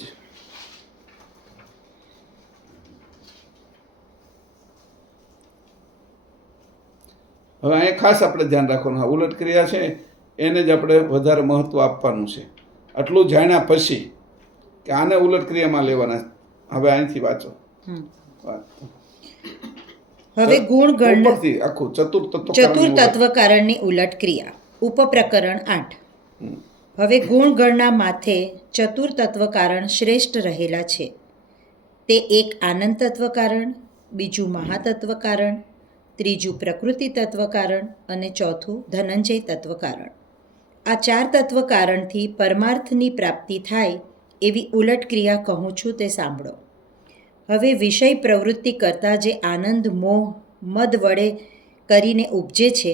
હવે અહીંયા ખાસ આપણે ધ્યાન રાખવાનું, આ ઉલટ ક્રિયા છે એને જ આપણે વધારે મહત્વ આપવાનું છે. આટલું જાણ્યા પછી કે આને ઉલટ ક્રિયામાં લેવાના. હવે અહીંથી વાંચો. હવે ગુણ ગણ આખું ચતુર તત્વકારણની ઉલટ ક્રિયા ઉપપ્રકરણ 8. હવે ગુણ ગણના માથે ચતુર તત્વકારણ શ્રેષ્ઠ રહેલા છે. તે એક આનંદ તત્વકારણ, બીજું મહાતત્વકારણ, ત્રીજું પ્રકૃતિ તત્વકારણ અને ચોથું ધનંજય તત્વકારણ. આ 4 તત્વકારણથી પરમાર્થની પ્રાપ્તિ થાય એવી ઉલટ ક્રિયા કહું છું તે સાંભળો. હવે વિષય પ્રવૃત્તિ કરતાં જે આનંદ મોહ મદ વડે કરીને ઉપજે છે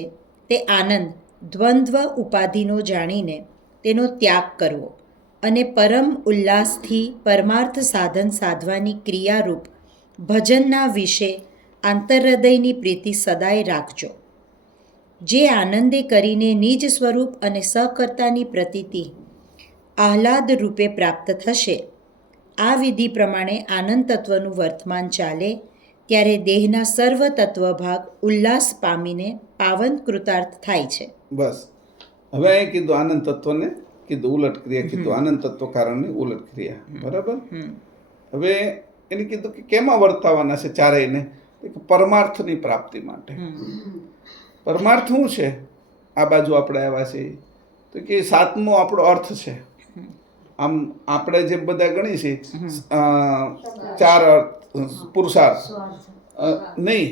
તે આનંદ દ્વંદ્વ ઉપાધિનો જાણીને તેનો ત્યાગ કરવો અને પરમ ઉલ્લાસથી પરમાર્થ સાધન સાધવાની ક્રિયારૂપ ભજનના વિશે આંતરહૃદયની પ્રીતિ સદાય રાખજો. જે આનંદે કરીને નિજ સ્વરૂપ અને સકર્તાની પ્રતીતિ આહલાદ રૂપે પ્રાપ્ત થશે. આ વિધિ પ્રમાણે આનંદ તત્વનું વર્તમાન ચાલે ત્યારે દેહના સર્વ તત્વ ભાગ ઉલ્લાસ પામીને પાવન કૃતાર્થ થાય છે. બસ હવે અહીં કીધું આનંદ તત્વને કીધું ઉલટ ક્રિયા, કીધું આનંદ તત્વ કારણની ઉલટ ક્રિયા, બરાબર. હવે એને કીધું કે કેમાં વર્તાવાના છે ચારેયને? પરમાર્થની પ્રાપ્તિ માટે. પરમાર્થ શું છે? આ બાજુ આપણે આવ્યા છીએ તો કે 7મો આપણો અર્થ છે. આમ આપણે જે બધા ગણી છે 4 પુરુષાર્થ નહીં,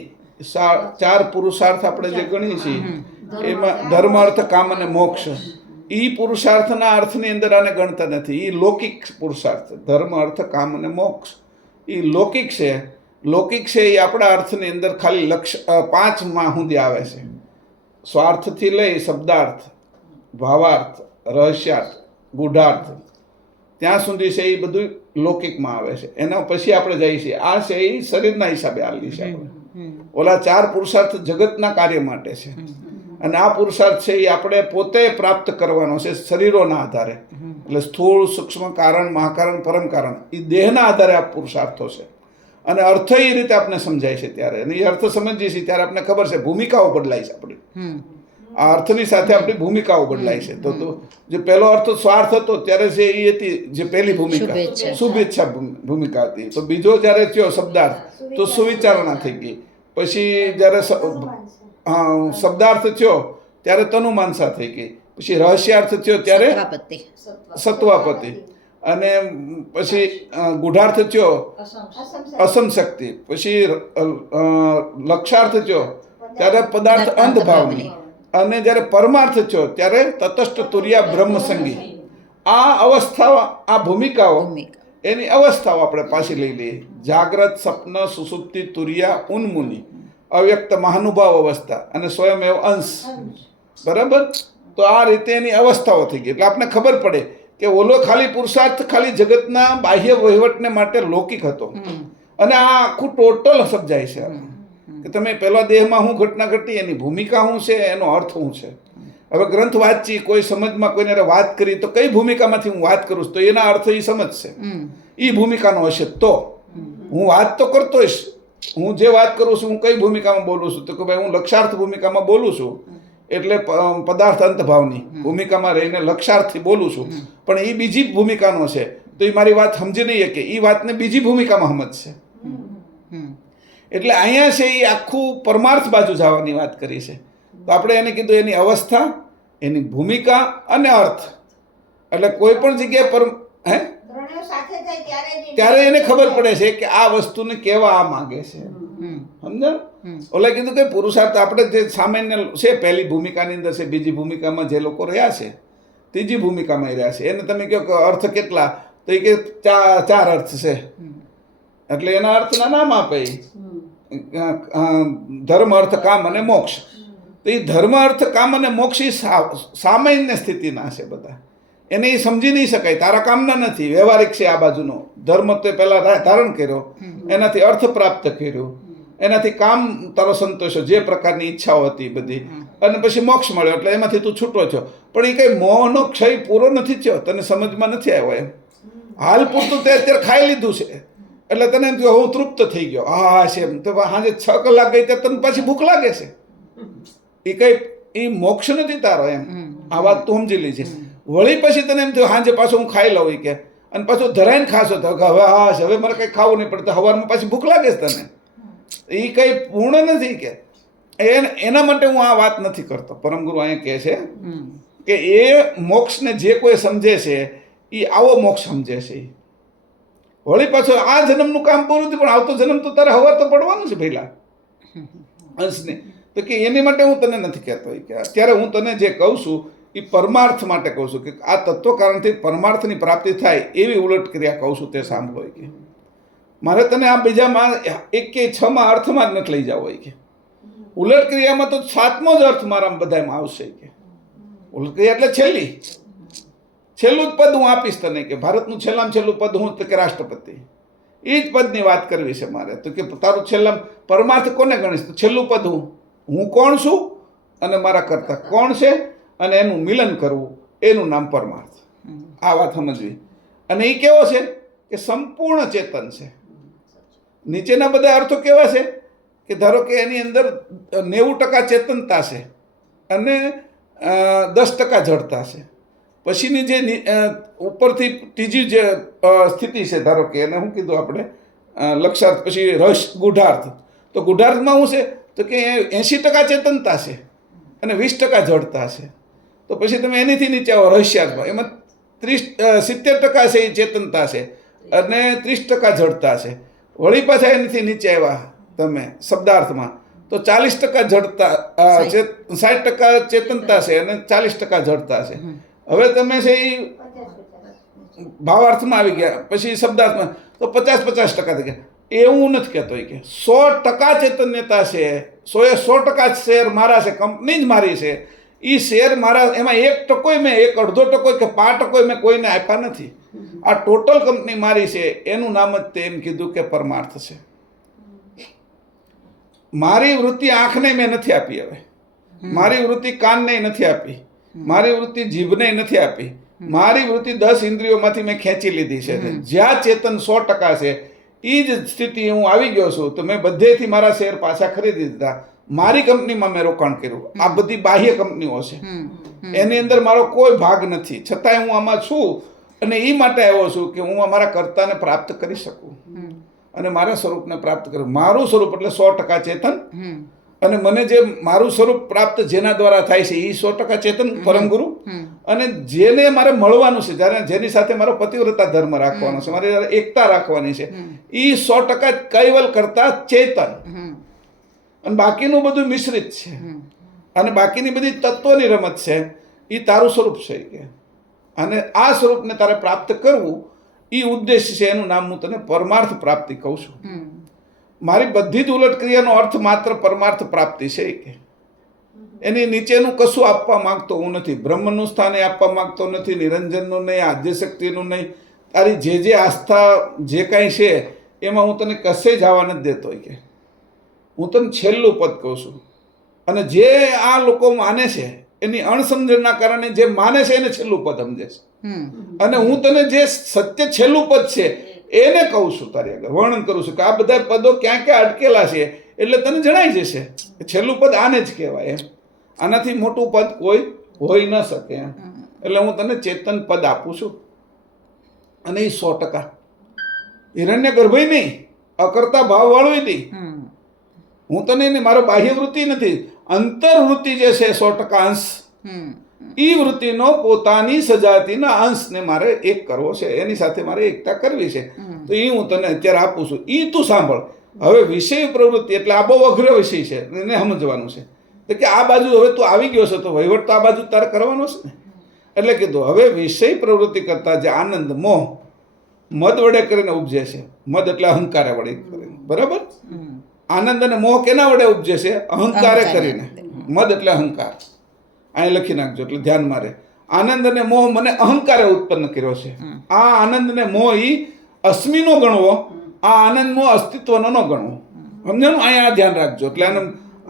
4 પુરુષાર્થ આપણે જે ગણી છીએ એમાં ધર્મ, અર્થ, કામ અને મોક્ષ. એ પુરુષાર્થના અર્થની અંદર આને ગણતા નથી. એ લૌકિક પુરુષાર્થ, ધર્મ, અર્થ, કામ અને મોક્ષ એ લૌકિક છે. લૌકિક છે એ આપણા અર્થની અંદર ખાલી લક્ષ્ય 5માં સુધી આવે છે. સ્વાર્થથી લઈ શબ્દાર્થ, ભાવાર્થ, રહસ્યાર્થ, ગૂઢાર્થ ત્યાં સુધી છે એ બધું લૌકિકમાં આવે છે. એના પછી આપણે જઈએ છીએ આ છે એ શરીરના હિસાબે આવેલી છે. આપણે ઓલા 4 પુરુષાર્થ જગતના કાર્ય માટે છે અને આ પુરુષાર્થ છે એ આપણે પોતે પ્રાપ્ત કરવાનો છે શરીરોના આધારે. એટલે સ્થૂળ, સૂક્ષ્મ, કારણ, મહાકારણ, પરમ કારણ એ દેહના આધારે આ પુરુષાર્થો છે. અને અર્થ એ રીતે આપણે સમજાય છે ત્યારે, અને એ અર્થ સમજીએ છીએ ત્યારે આપણે ખબર છે ભૂમિકાઓ બદલાય છે આપણી. આ અર્થની સાથે આપણી ભૂમિકાઓ બદલાય છે. તો જે પહેલો અર્થ સ્વાર્થ હતો ત્યારે છે એ હતી જે પહેલી ભૂમિકા શુભેચ્છા ભૂમિકા હતી. તો બીજો જ્યારે થયો શબ્દાર્થ તો સુવિચારણા થઈ ગઈ. પછી જ્યારે શબ્દાર્થ થયો ત્યારે તનુમાનસા થઈ ગઈ. પછી રહસ્યાર્થ થયો ત્યારે સત્વાપતિ. સત્વાપતિ, અને પછી ગુઢાર્થ થયો અસમ શક્તિ, પછી લક્ષાર્થ થયો ત્યારે પદાર્થ અંધભાવની, અને જ્યારે પરમાર્થ થયો ત્યારે તટસ્થ તુર્યા બ્રહ્મસંગી. આ અવસ્થાઓ, આ ભૂમિકાઓ, એની અવસ્થાઓ આપણે પાછી લઈ લઈએ. જાગ્રત, સ્વપ્ન, સુષુપ્તિ, તુર્યા, ઉન્મુનિ, અવ્યક્ત મહાનુભાવ અવસ્થા અને સ્વયંએવ અંશ. બરાબર? તો આ રીતે એની અવસ્થાઓ થઈ ગઈ. એટલે આપણને ખબર પડે કે ઓલો ખાલી પુરુષાર્થ ખાલી જગતના બાહ્ય વહીવટને માટે લૌકિક હતો, અને આ આખું ટોટલ સમજાય છે કે તમે પહેલા દેહમાં શું ઘટના ઘટી, એની ભૂમિકા શું છે, એનો અર્થ શું છે. હવે ગ્રંથ વાંચી, કોઈ સમજમાં કોઈને વાત કરી તો કઈ ભૂમિકામાંથી હું વાત કરું છું, તો એના અર્થ એ સમજશે. એ ભૂમિકાનો હશે તો હું વાત તો કરતો હોઈશ, હું જે વાત કરું છું હું કઈ ભૂમિકામાં બોલું છું, તો કે ભાઈ હું લક્ષાર્થ ભૂમિકામાં બોલું છું, એટલે પદાર્થ અંતભાવની ભૂમિકામાં રહીને લક્ષાર્થથી બોલું છું. પણ એ બીજી ભૂમિકાનો છે, તો એ મારી વાત સમજી નહીં શકે, એ વાતને બીજી ભૂમિકામાં સમજશે. એટલે અહીંયા છે એ આખું પરમાર્થ બાજુ જવાની વાત કરી છે. તો આપણે એને કીધું એની અવસ્થા, એની ભૂમિકા અને અર્થ. એટલે કોઈ પણ જગ્યાએ ત્યારે એને ખબર પડે છે કે આ વસ્તુને કેવા આ માંગે છે. સમજાણ? ઓલે કીધું કે પુરુષાર્થ આપણે જે સામાન્ય છે, પહેલી ભૂમિકાની અંદર છે, બીજી ભૂમિકામાં જે લોકો રહ્યા છે, ત્રીજી ભૂમિકામાં રહ્યા છે, એને તમે કહો કે અર્થ કેટલા, તો એ કે ચાર અર્થ છે. એટલે એના અર્થના નામ આપે, ધર્મ, અર્થ, કામ અને મોક્ષ. તો એ ધર્મ, અર્થ, કામ અને મોક્ષ એ સામાન્ય સ્થિતિના છે બધા. એને એ સમજી નહીં શકાય, તારા કામના નથી, વ્યવહારિક છે. આ બાજુનો ધર્મ તે પહેલાં ધારણ કર્યો, એનાથી અર્થ પ્રાપ્ત કર્યો, એનાથી કામ તારો સંતોષો, જે પ્રકારની ઈચ્છાઓ હતી બધી, અને પછી મોક્ષ મળ્યો, એટલે એમાંથી તું છૂટો છો. પણ એ કંઈ મોહનો ક્ષય પૂરો નથી થયો, તને સમજમાં નથી આવ્યો. એમ હાલ પૂરતું તે અત્યારે ખાઈ લીધું છે, એટલે તને એમ કહ્યું હું તૃપ્ત થઈ ગયો. હા છે એમ. તો સાંજે 6 કલાક ગઈ ત્યારે તને પાછી ભૂખ લાગે છે. એ કંઈ એ મોક્ષ નથી તારો. એમ આ વાત તું સમજી લીધી. વળી પછી તને એમ થયું સાંજે પાછું હું ખાઈ લઉં કે, અને પાછું ધરાઈને ખાશો તો હવે હા હવે મારે કંઈ ખાવું નહીં પડતું, સવારમાં પાછી ભૂખ લાગે છે તને. એ કંઈ પૂર્ણ નથી કે એના માટે હું આ વાત નથી કરતો. પરમગુરુ અહીંયા કહે છે કે એ મોક્ષને જે કોઈ સમજે છે એ આવો મોક્ષ સમજે છે. વળી પાછો આ જન્મનું કામ પૂરું થયું, પણ આવતો જન્મ તો તારે હવા તો પડવાનું છે પહેલા અંશને. તો કે એની માટે હું તને નથી કહેતો કે અત્યારે હું તને જે કહું છું એ પરમાર્થ માટે કહું છું, કે આ તત્વ કારણથી પરમાર્થની પ્રાપ્તિ થાય એવી ઉલટ ક્રિયા કહું છું, તે સાંભળો. કે મારે તને આ બીજામાં એક કે 6માં અર્થમાં જ નથી લઈ જાવ હોય. કે ઉલટ ક્રિયામાં તો 7મો જ અર્થ મારામાં બધામાં આવશે. કે ઉલટ ક્રિયા એટલે છેલ્લું જ પદ હું આપીશ તને, કે ભારતનું છેલ્લામાં છેલ્લું પદ હું, તો કે રાષ્ટ્રપતિ. એ જ પદની વાત કરવી છે મારે. તો કે તારું છેલ્લા પરમાર્થ કોને ગણીશ? તો છેલ્લું પદ હું કોણ છું અને મારા કરતા કોણ છે, અને એનું મિલન કરવું, એનું નામ પરમાર્થ. આ વાત સમજવી. અને એ કેવો છે કે સંપૂર્ણ ચેતન છે. નીચેના બધા અર્થો કેવા છે કે ધારો કે એની અંદર 90% ચેતનતા છે અને 10% જડતા છે. પછીની જે ઉપરથી ત્રીજી જે સ્થિતિ છે, ધારો કે એને શું કીધું આપણે, લક્ષાર્થ, પછી રસ, ગુઢાર્થ. તો ગુઢાર્થમાં શું છે તો કે 80% ચેતનતા છે અને 20% જડતા છે. તો પછી તમે એનીથી નીચે આવો રહસ્યાર્થમાં, એમાં 70% છે એ ચેતનતા છે અને 30% જડતા છે. વળી પાછા એનાથી નીચે આવ્યા તમે શબ્દાર્થમાં, તો 40% જડતા, 60% ચેતનતા છે અને 40% જડતા છે. હવે તમે છે એ ભાવાર્થમાં આવી ગયા, પછી શબ્દાર્થમાં તો 50-50% થઈ ગયા. એવું નથી કહેતો કે 100% ચૈતન્યતા છે, 100% શેર મારા છે, કંપની જ મારી છે. એ શેર મારા, એમાં 1% મેં, 1/2% કે 5% મેં કોઈને આપ્યા નથી. આ ટોટલ કંપની મારી છે. એનું નામ જ તે એમ કીધું કે પરમાર્થ છે. મારી વૃત્તિ આંખને મેં નથી આપી, હવે મારી વૃત્તિ કાનને નથી આપી, મારી વૃત્તિ જીભને નથી આપી, મારી વૃત્તિ 10 ઇન્દ્રિયોમાંથી મેં ખેંચી લીધી છે. જ્યાં ચેતન 100% છે એ જ સ્થિતિ હું આવી ગયો છું. તો મેં બધેથી મારા શેર પાછા ખરીદી દીધા, મારી કંપનીમાં મેં રોકાણ કર્યું. આ બધી બાહ્ય કંપનીઓ છે, એની અંદર મારો કોઈ ભાગ નથી, છતાંય હું આમાં છું. અને એ માટે આવ્યો છું કે હું મારા કર્તાને પ્રાપ્ત કરી શકું અને મારા સ્વરૂપને પ્રાપ્ત કરું. મારું સ્વરૂપ એટલે 100% ચેતન અને મને જે મારું સ્વરૂપ પ્રાપ્ત જેના દ્વારા થાય છે એ 100% ચેતન પરમગુરુ. અને જેને મારે મળવાનું છે, જ્યારે જેની સાથે મારો પતિવ્રતા ધર્મ રાખવાનો છે, મારે એકતા રાખવાની છે, એ 100% કૈવલ કરતા ચેતન. અને બાકીનું બધું મિશ્રિત છે, અને બાકીની બધી તત્વની રમત છે. એ તારું સ્વરૂપ છે કે, અને આ સ્વરૂપને તારે પ્રાપ્ત કરવું એ ઉદ્દેશ છે. એનું નામ હું તને પરમાર્થ પ્રાપ્તિ કહું છું. મારી બધી જ ઉલટ ક્રિયાનો અર્થ માત્ર પરમાર્થ પ્રાપ્તિ છે કે એની નીચેનું કશું આપવા માંગતો હું નથી. બ્રહ્મનું સ્થાન એ આપવા માંગતો નથી, નિરંજનનું નહીં, આદ્યશક્તિનું નહીં. તારી જે આસ્થા જે કાંઈ છે એમાં હું તને કશે જવા નથી દેતો કે હું તને છેલ્લું પદ કહું છું. અને જે આ લોકો માને છે એની અણસમજણના કારણે જે માને છે એને છેલ્લું પદ સમજે છે. અને હું તને જે સત્ય છેલ્લું પદ છે એને કહું છું, તારી આગળ વર્ણન કરું છું કે આ બધા પદો ક્યાં ક્યાં અટકેલા છે. એટલે તને જણાઈ જશે છેલ્લું પદ આને જ કહેવાય એમ. આનાથી મોટું પદ કોઈ હોઈ ન શકે એમ. એટલે હું તને ચેતન પદ આપું છું. અને એ 100% હિરણ્ય ગર્ભય નહીં, અકર્તા ભાવ વાળું નહીં. હું તને એને મારો બાહ્ય વૃત્તિ નથી, અંતર્વૃત્તિ જે છે 100% અંશ, એ વૃત્તિનો પોતાની સજાતિના અંશને મારે એક કરવો છે, એની સાથે મારે એકતા કરવી છે. તો એ હું તને અત્યારે આપું છું. એ તું સાંભળ. હવે વિષય પ્રવૃત્તિ એટલે આ બહુ અઘરો વિષય છે, એને સમજવાનું છે. તો કે આ બાજુ હવે તું આવી ગયો છે તો વહીવટ તો આ બાજુ તારે કરવાનો છે ને. એટલે કીધું હવે વિષય પ્રવૃત્તિ કરતા જે આનંદ મોહ મદ વડે કરીને ઉપજે છે. મદ એટલે અહંકારે વડે કરીને, બરાબર. આનંદ અને મોહ કેના વડે ઉપજે છે? અહંકારે કરીને. મદ એટલે અહંકાર. અહીં લખી નાખજો એટલે ધ્યાનમાં રહે. આનંદ અને મોહ મને અહંકારે ઉત્પન્ન કર્યો છે. આ આનંદ ને મોહ ઈ અસ્મિનો ગણવો, આ આનંદ મોહ અસ્તિત્વનો ન ગણવો. સમજાણું? અહીંયા ધ્યાન રાખજો. એટલે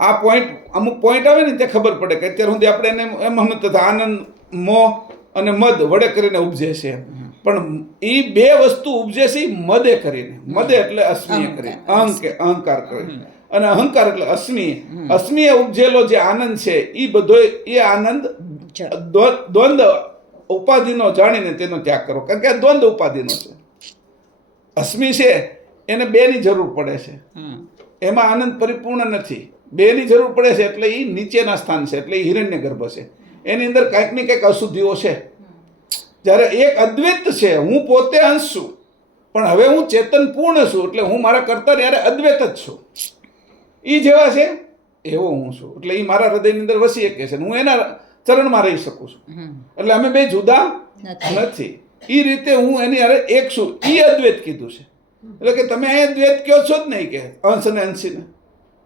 આ પોઈન્ટ, અમુક પોઈન્ટ આવે ને ત્યાં ખબર પડે કે અત્યાર સુધી આપણે એને એમ સમજતા આનંદ મોહ અને મદ વડે કરીને ઉપજે છે. પણ એ બે વસ્તુ ઉપજે છે મદે કરીને. મદે એટલે અસ્મિય કરીને, અહંકાર કરીને. અને અહંકાર એટલે અસ્મિય. અસ્મિય ઉપજેલો જે આનંદ છે એ બધો એ આનંદ દ્વંદ ઉપાધિનો જાણીને તેનો ત્યાગ કરો. કારણ કે આ દ્વંદ ઉપાધિનો છે. અસ્મિ છે એને બેની જરૂર પડે છે, એમાં આનંદ પરિપૂર્ણ નથી. બેની જરૂર પડે છે એટલે એ નીચેના સ્થાન છે, એટલે એ હિરણ્ય ગર્ભ છે. એની અંદર કંઈક ને કંઈક અશુદ્ધિઓ છે. જ્યારે એક અદ્વૈત છે, હું પોતે અંશ છું પણ હવે હું ચેતન પૂર્ણ છું, એટલે હું મારા કરતા ત્યારે અદ્વૈત જ છું. એ જેવા છે એવો હું છું. એટલે એ મારા હૃદયની અંદર વસી શકે છે, હું એના ચરણમાં રહી શકું છું. એટલે અમે બે જુદા નથી. એ રીતે હું એની અરે એક છું. એ અદ્વૈત કીધું છે. એટલે કે તમે અહીંયા દ્વૈત કહો છો જ નહીં કે અંશ અને અંશીને.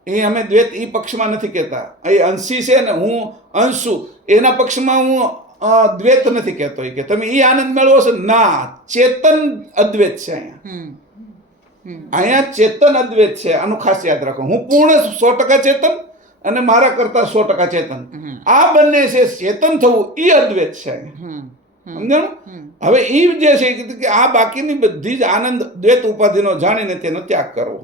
એ અમે દ્વૈત એ પક્ષમાં નથી કહેતા. એ અંશી છે ને હું અંશ છું એના પક્ષમાં હું દ્વૈત નથી કહેતો. કે તમે એ આનંદ મેળવો છો ના, ચેતન અદ્વૈત છે અહીંયા ચેતન અદ્વૈત છે. આનું ખાસ યાદ રાખો. હું પૂર્ણ 100% ચેતન અને મારા કરતા 100% ચેતન. આ બંને છે ચેતન થવું એ અદ્વૈત છે. સમજાણું? હવે એ જે છે કે આ બાકીની બધી જ આનંદ દ્વૈત ઉપાધિનો જાણીને તેનો ત્યાગ કરવો.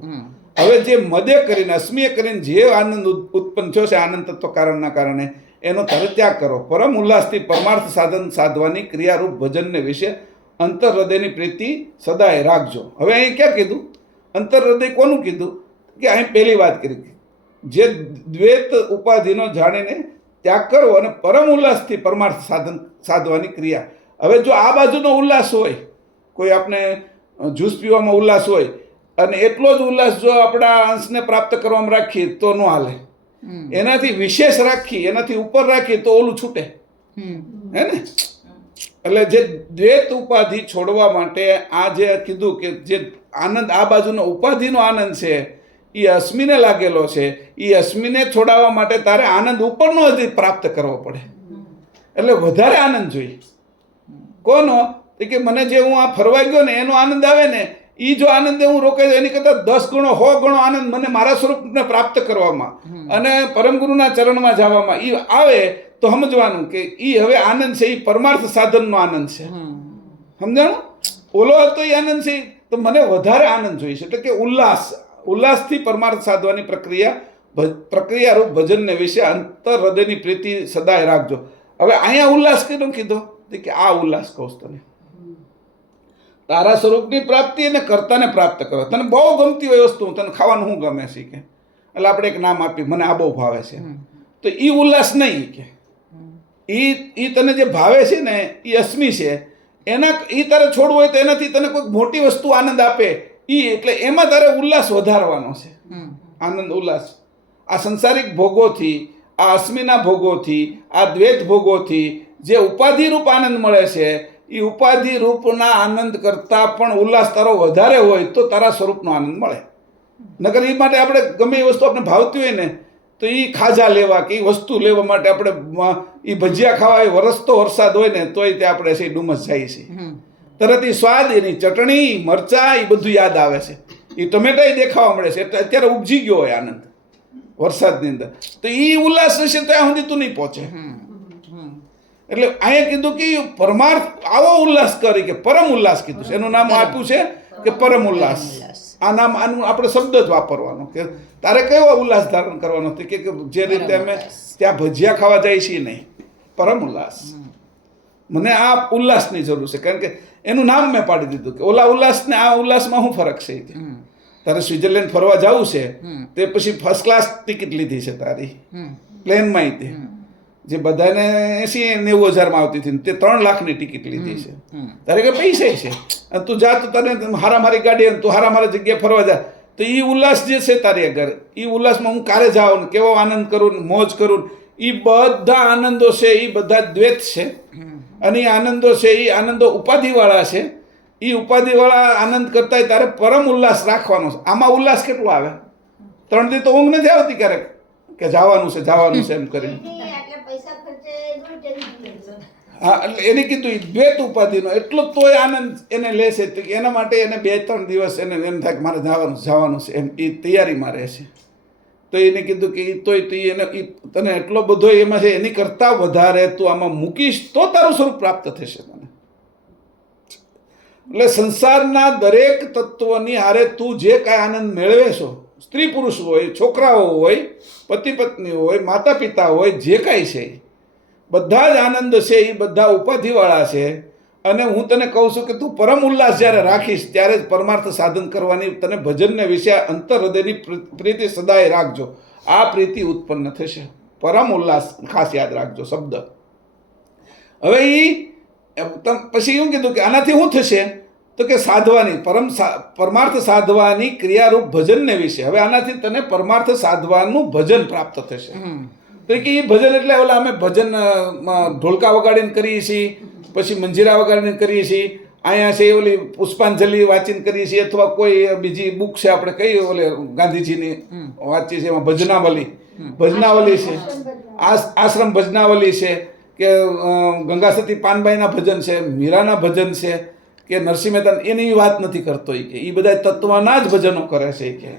હવે જે મદે કરીને અસ્મિય કરીને જે આનંદ ઉત્પન્ન થયો છે આનંદ તત્વ કારણના કારણે એનો તરત ત્યાગ કરો. પરમ ઉલ્લાસથી પરમાર્થ સાધન સાધવાની ક્રિયારૂપ ભજનને વિશે અંતર હૃદયની પ્રીતિ સદાય રાખજો. હવે અહીં ક્યાં કીધું? અંતર હૃદય કોનું કીધું? કે અહીં પહેલી વાત કરી, જે દ્વૈત ઉપાધિનો જાણીને ત્યાગ કરો અને પરમ ઉલ્લાસથી પરમાર્થ સાધન સાધવાની ક્રિયા. હવે જો આ બાજુનો ઉલ્લાસ હોય, કોઈ આપણે જ્યુસ પીવામાં ઉલ્લાસ હોય અને એટલો જ ઉલ્લાસ જો આપણા અંશને પ્રાપ્ત કરવામાં રાખીએ તો ન હાલે. એનાથી વિશેષ રાખી, એનાથી ઉપર રાખીએ તો ઓલું છૂટે. હે ને? એટલે જે દ્વૈત ઉપાધિ છોડવા માટે આ જે કીધું કે જે આનંદ આ બાજુનો ઉપાધિનો આનંદ છે એ અસ્મિને લાગેલો છે, એ અસ્મિને છોડાવવા માટે તારે આનંદ ઉપરનો હજી પ્રાપ્ત કરવો પડે. એટલે વધારે આનંદ જોઈએ. કોનો? કે મને જે હું આ ફરવા ગયો ને એનો આનંદ આવે ને, એ જો આનંદ હું રોકાય એની કરતાં 10 ગણો 100 ગણો આનંદ મને મારા સ્વરૂપને પ્રાપ્ત કરવામાં અને પરમગુરુના ચરણમાં જવામાં એ આવે તો સમજવાનું કે એ હવે આનંદ છે એ પરમાર્થ સાધનનો આનંદ છે. સમજાણું? ઓલો હતો એ આનંદ છે તો મને વધારે આનંદ જોઈએ છે. એટલે કે ઉલ્લાસથી પરમાર્થ સાધવાની પ્રક્રિયારૂપ ભજનને વિશે અંતર હૃદયની પ્રીતિ સદાય રાખજો. હવે અહીંયા ઉલ્લાસ કેનો કીધો? કે આ ઉલ્લાસ કહું તને તારા સ્વરૂપની પ્રાપ્તિ અને કર્તાને પ્રાપ્ત કરો. તને બહુ ગમતી હોય વસ્તુ, તને ખાવાનું શું ગમે છે કે એટલે આપણે એક નામ આપ્યું, મને આ બહુ ભાવે છે, તો એ ઉલ્લાસ નહીં કે એ તને જે ભાવે છે ને એ અસ્મી છે, એ તારે છોડવું હોય તો એનાથી તને કોઈ મોટી વસ્તુ આનંદ આપે એટલે એમાં તારે ઉલ્લાસ વધારવાનો છે. આનંદ ઉલ્લાસ આ સંસારિક ભોગોથી, આ અસ્મિના ભોગોથી, આ દ્વૈત ભોગોથી જે ઉપાધિરૂપ આનંદ મળે છે એ ઉપાધિરૂપના આનંદ કરતાં પણ ઉલ્લાસ તારો વધારે હોય તો તારા સ્વરૂપનો આનંદ મળે. નકર એ માટે આપણે ગમે એ વસ્તુ આપણે ભાવતી હોય ને તો એ ખાજા લેવા કે એ વસ્તુ લેવા માટે આપણે એ ભજીયા ખાવા એ વરસતો વરસાદ હોય ને તોય તે આપણે છે ડુમસ જાય છે. તરત એ સ્વાદ, એની ચટણી, મરચા એ બધું યાદ આવે છે, એ ટમેટા દેખાવા મળે છે, એટલે અત્યારે ઉપજી ગયો હોય આનંદ વરસાદની અંદર. તો એ ઉલ્લાસ હશે ત્યાં સુધી તું નહીં પહોંચે. એટલે અહીંયા કીધું કે પરમાર્થ આવો ઉલ્લાસ કરી કે પરમ ઉલ્લાસ કીધું છે, એનું નામ આપ્યું છે કે પરમ ઉલ્લાસ. આ નામ આનું આપણે શબ્દ જ વાપરવાનો કે તારે કયો ઉલ્લાસ ધારણ કરવાનો કે જે રીતે અમે ત્યાં ભજીયા ખાવા જાય છીએ નહીં, પરમ ઉલ્લાસ. મને આ ઉલ્લાસની જરૂર છે, કારણ કે એનું નામ મેં પાડી દીધું કે ઓલા ઉલ્લાસ ને આ ઉલ્લાસમાં શું ફરક છે. તારે સ્વિટ્ઝરલેન્ડ ફરવા જવું છે તે પછી ફર્સ્ટ ક્લાસ ટિકિટ લીધી છે તારી પ્લેનમાં, તે જે બધાને 80-90 હજારમાં આવતી હતી તે 3 લાખની ટિકિટ લીધી છે. તારે કે પૈસા છે અને તું જા તો તને હારામારી ગાડી તું હારામારી જગ્યાએ ફરવા જા તો એ ઉલ્લાસ જે છે તારી આગળ, એ ઉલ્લાસમાં હું કારે જાઉં, કેવો આનંદ કરું, મોજ કરું, એ બધા આનંદો છે એ બધા દ્વૈત છે. અને એ આનંદો છે એ આનંદો ઉપાધિવાળા છે. એ ઉપાધિવાળા આનંદ કરતા તારે પરમ ઉલ્લાસ રાખવાનો છે. આમાં ઉલ્લાસ કેટલો આવે? 3 દી તો ઊંઘ નથી આવતી ક્યારેક કે જવાનું છે એમ કરીને. હા, એટલે એને કીધું દ્વૈત ઉપાધિનો એટલો તોય આનંદ એને લેશે કે એના માટે એને 2-3 દિવસ એને એમ થાય કે મારે જવાનું છે એમ એ તૈયારીમાં રહેશે. તો એને કીધું કે તોય એને તને એટલો બધો એમાં છે, એની કરતાં વધારે તું આમાં મૂકીશ તો તારું સ્વરૂપ પ્રાપ્ત થશે તને. એટલે સંસારના દરેક તત્વની હારે તું જે કાંઈ આનંદ મેળવે છો, સ્ત્રી પુરુષ હોય, છોકરાઓ હોય, પતિ પત્ની હોય, માતા પિતા હોય, જે કાંઈ છે બધા જ આનંદ છે એ બધા ઉપાધિવાળા છે. અને હું તને કહું છું કે તું પરમ ઉલ્લાસ જ્યારે રાખીશ ત્યારે જ પરમાર્થ સાધન કરવાની તને ભજનને વિશે અંતર હૃદયની પ્રીતિ સદાય રાખજો. આ પ્રીતિ ઉત્પન્ન થશે. પરમ ઉલ્લાસ ખાસ યાદ રાખજો શબ્દ. હવે એ પછી એવું કીધું કે આનાથી શું થશે તો કે સાધવાની પરમાર્થ સાધવાની ક્રિયારૂપ ભજનને વિશે. હવે આનાથી તને પરમાર્થ સાધવાનું ભજન પ્રાપ્ત થશે. તો કે એ ભજન એટલે ઓલા અમે ભજન ઢોલકા વગાડીને કરીએ છીએ, પછી મંજીરા વગાડીને કરીએ છીએ, અહીંયા છે ઓલી પુષ્પાંજલિ વાંચીને કરીએ છીએ, અથવા કોઈ બીજી બુક છે આપણે કઈ ઓલે ગાંધીજીની વાંચીએ છીએ એમાં ભજનાવલી છે, આશ્રમ ભજનાવલી છે, કે ગંગા સતી પાનબાઈના ભજન છે, મીરાના ભજન છે, કે નરસિંહ મહેતા, એની વાત નથી કરતો કે એ બધા તત્વના જ ભજનો કરે છે કે.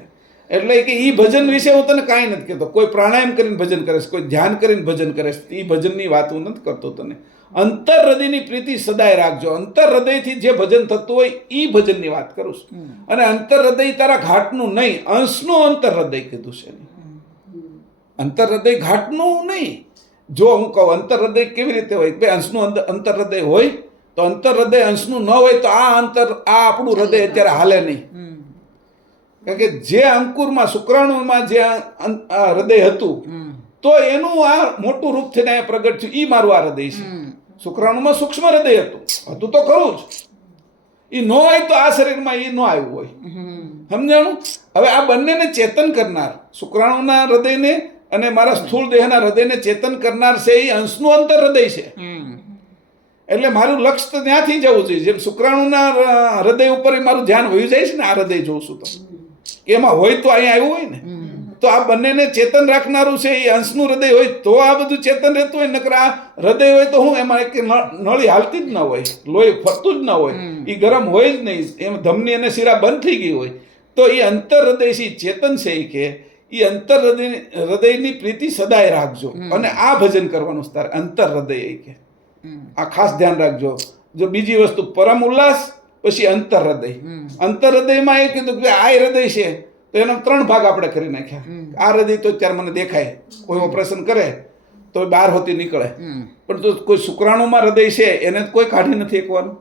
એટલે કે એ ભજન વિશે હું તને કાંઈ નથી કહેતો. કોઈ પ્રાણાયામ કરીને ભજન કરે છે, કોઈ ધ્યાન કરીને ભજન કરે છે, એ ભજનની વાત હું નથી કરતો તને. અંતર હૃદયની પ્રીતિ સદાય રાખજો. અંતર હૃદયથી જે ભજન થતું હોય એ ભજનની વાત કરું છું. અને અંતર હૃદય તારા ઘાટનું નહીં, અંશનું અંતર હૃદય કીધું છે. અંતર હૃદય ઘાટનું નહીં. જો હું કહું અંતર હૃદય કેવી રીતે હોય, બે અંશનું અંતર હૃદય હોય તો અંતર હૃદય અંશનું ન હોય તો આ આપણું હૃદય અત્યારે હાલે નહીં. કારણ કે જે અંકુરમાં શુક્રાણુમાં જે હૃદય હતું તો એનું આ મોટું રૂપ થઈને પ્રગટ થયું. એ મારું આ હૃદય છે. શુક્રાણુમાં સૂક્ષ્મ હૃદય હતું તો ખરું જ. એ ન હોય તો આ શરીરમાં એ ન આવ્યું હોય. સમજાણું? હવે આ બંનેને ચેતન કરનાર, શુક્રાણુના હૃદયને અને મારા સ્થૂળ દેહના હૃદયને ચેતન કરનાર છે એ અંશનું અંતર હૃદય છે. એટલે મારું લક્ષ્ય તો ત્યાંથી જવું જોઈએ. જેમ શુક્રાણુના હૃદય ઉપર મારું ધ્યાન વયું જાય છે ને, આ હૃદય જોઉં છું તો કે એમાં હોય તો અહીંયા આવ્યું હોય ને, તો આ બંનેને ચેતન રાખનારું છે એ અંશનું હૃદય હોય તો આ બધું ચેતન રહેતું હોય. નકર આ હૃદય હોય તો હું એમાં એક નળી હાલતી જ ન હોય, લોહી ફરતું જ ન હોય, એ ગરમ હોય જ નહીં, એમ ધમની અને શિરા બંધ થઈ ગઈ હોય. તો એ અંતર હૃદય છે ચેતન છે એ કે એ અંતર હૃદયની પ્રીતિ સદાય રાખજો. અને આ ભજન કરવાનું તારે અંતર હૃદય એ કે આ ખાસ ધ્યાન રાખજો. જો બીજી વસ્તુ પરમ ઉલ્લાસ, પછી અંતર હૃદય. અંતર હૃદયમાં એ કીધું કે આ હૃદય છે તો એના 3 ભાગ આપણે કરી નાખ્યા. આ હૃદય તો અત્યારે મને દેખાય, કોઈ ઓપરેશન કરે તો બહાર હોતી નીકળે. પણ તો કોઈ શુક્રાણુમાં હૃદય છે એને કોઈ કાઢી નથી શકવાનું.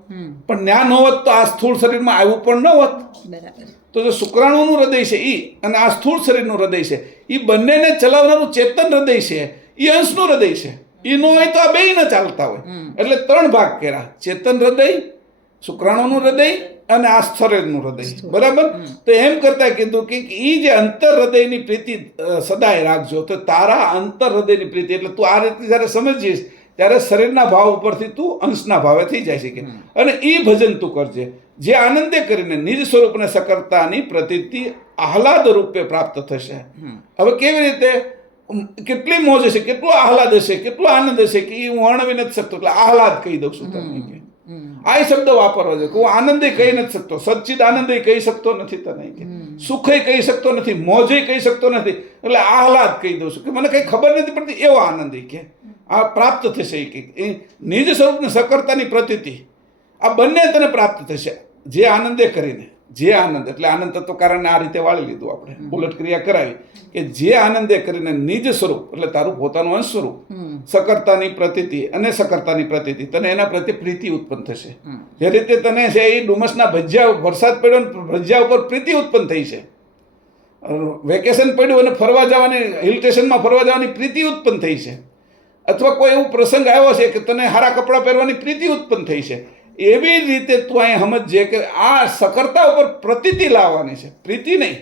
પણ ન્યા ન હોત તો આ સ્થૂળ શરીરમાં આવ્યું પણ ન હોત. બરાબર. તો જે શુક્રાણુનું હૃદય છે એ અને આ સ્થૂળ શરીરનું હૃદય છે એ બંનેને ચલાવનારું ચેતન હૃદય છે એ અંશનું હૃદય છે. એ ન હોય તો આ બેય ન ચાલતા હોય. એટલે 3 ભાગ કર્યા: ચેતન હૃદય, શુક્રાણુનું હૃદય અને આ શરીરનું હૃદય. બરાબર. તો એમ કરતા કીધું કે એ જે અંતર હૃદયની પ્રીતિ સદાય રાખજો. તો તારા અંતર હૃદયની પ્રીતિ એટલે તું આ રીતે જ્યારે સમજીશ ત્યારે શરીરના ભાવ ઉપરથી તું અંશના ભાવે થઈ જાય છે. અને એ ભજન તું કરજે જે આનંદે કરીને નિજ સ્વરૂપને સકર્તાની પ્રતીતિ આહલાદ રૂપે પ્રાપ્ત થશે. હવે કેવી રીતે, કેટલી મોજ હશે, કેટલો આહલાદ હશે, કેટલો આનંદ હશે કે હું વર્ણવી નથી શકતો. એટલે આહલાદ કહી દઉં છું તમને. આ શબ્દ વાપરવો છે કે હું આનંદે કહી નથી શકતો, સચ્ચિદ આનંદે કહી શકતો નથી તને, કે સુખે કહી શકતો નથી, મોજે કહી શકતો નથી. એટલે આહલાદ કહી દઉં છું કે મને કઈ ખબર નથી પડતી એવો આનંદ કે આ પ્રાપ્ત થશે. કે નિજ સ્વરૂપને સકર્તાની પ્રતીતિ આ બંને તને પ્રાપ્ત થશે જે આનંદે કરીને. જે આનંદ એટલે આનંદ તત્વ કારણને આ રીતે વાળી લીધું આપણે, ઉલટ ક્રિયા કરાવી કે જે આનંદે કરીને નિજ સ્વરૂપ એટલે તારું પોતાનું અંશ સ્વરૂપ, સકર્તાની પ્રતીતિ અને સકર્તાની પ્રતીતિ તને એના પ્રત્યે પ્રીતિ ઉત્પન્ન થશે. જે રીતે તને છે એ ડુમસના ભજીયા, વરસાદ પડ્યો ને ભજીયા ઉપર પ્રીતિ ઉત્પન્ન થઈ છે, વેકેશન પડ્યું અને ફરવા જવાની, હિલ સ્ટેશનમાં ફરવા જવાની પ્રીતિ ઉત્પન્ન થઈ છે, અથવા કોઈ એવું પ્રસંગ આવ્યો છે કે તને સારા કપડાં પહેરવાની પ્રીતિ ઉત્પન્ન થઈ છે. એવી રીતે તું અહીં સમજજે કે આ સકર્તા ઉપર પ્રતીતિ લાવવાની છે. પ્રીતિ નહીં,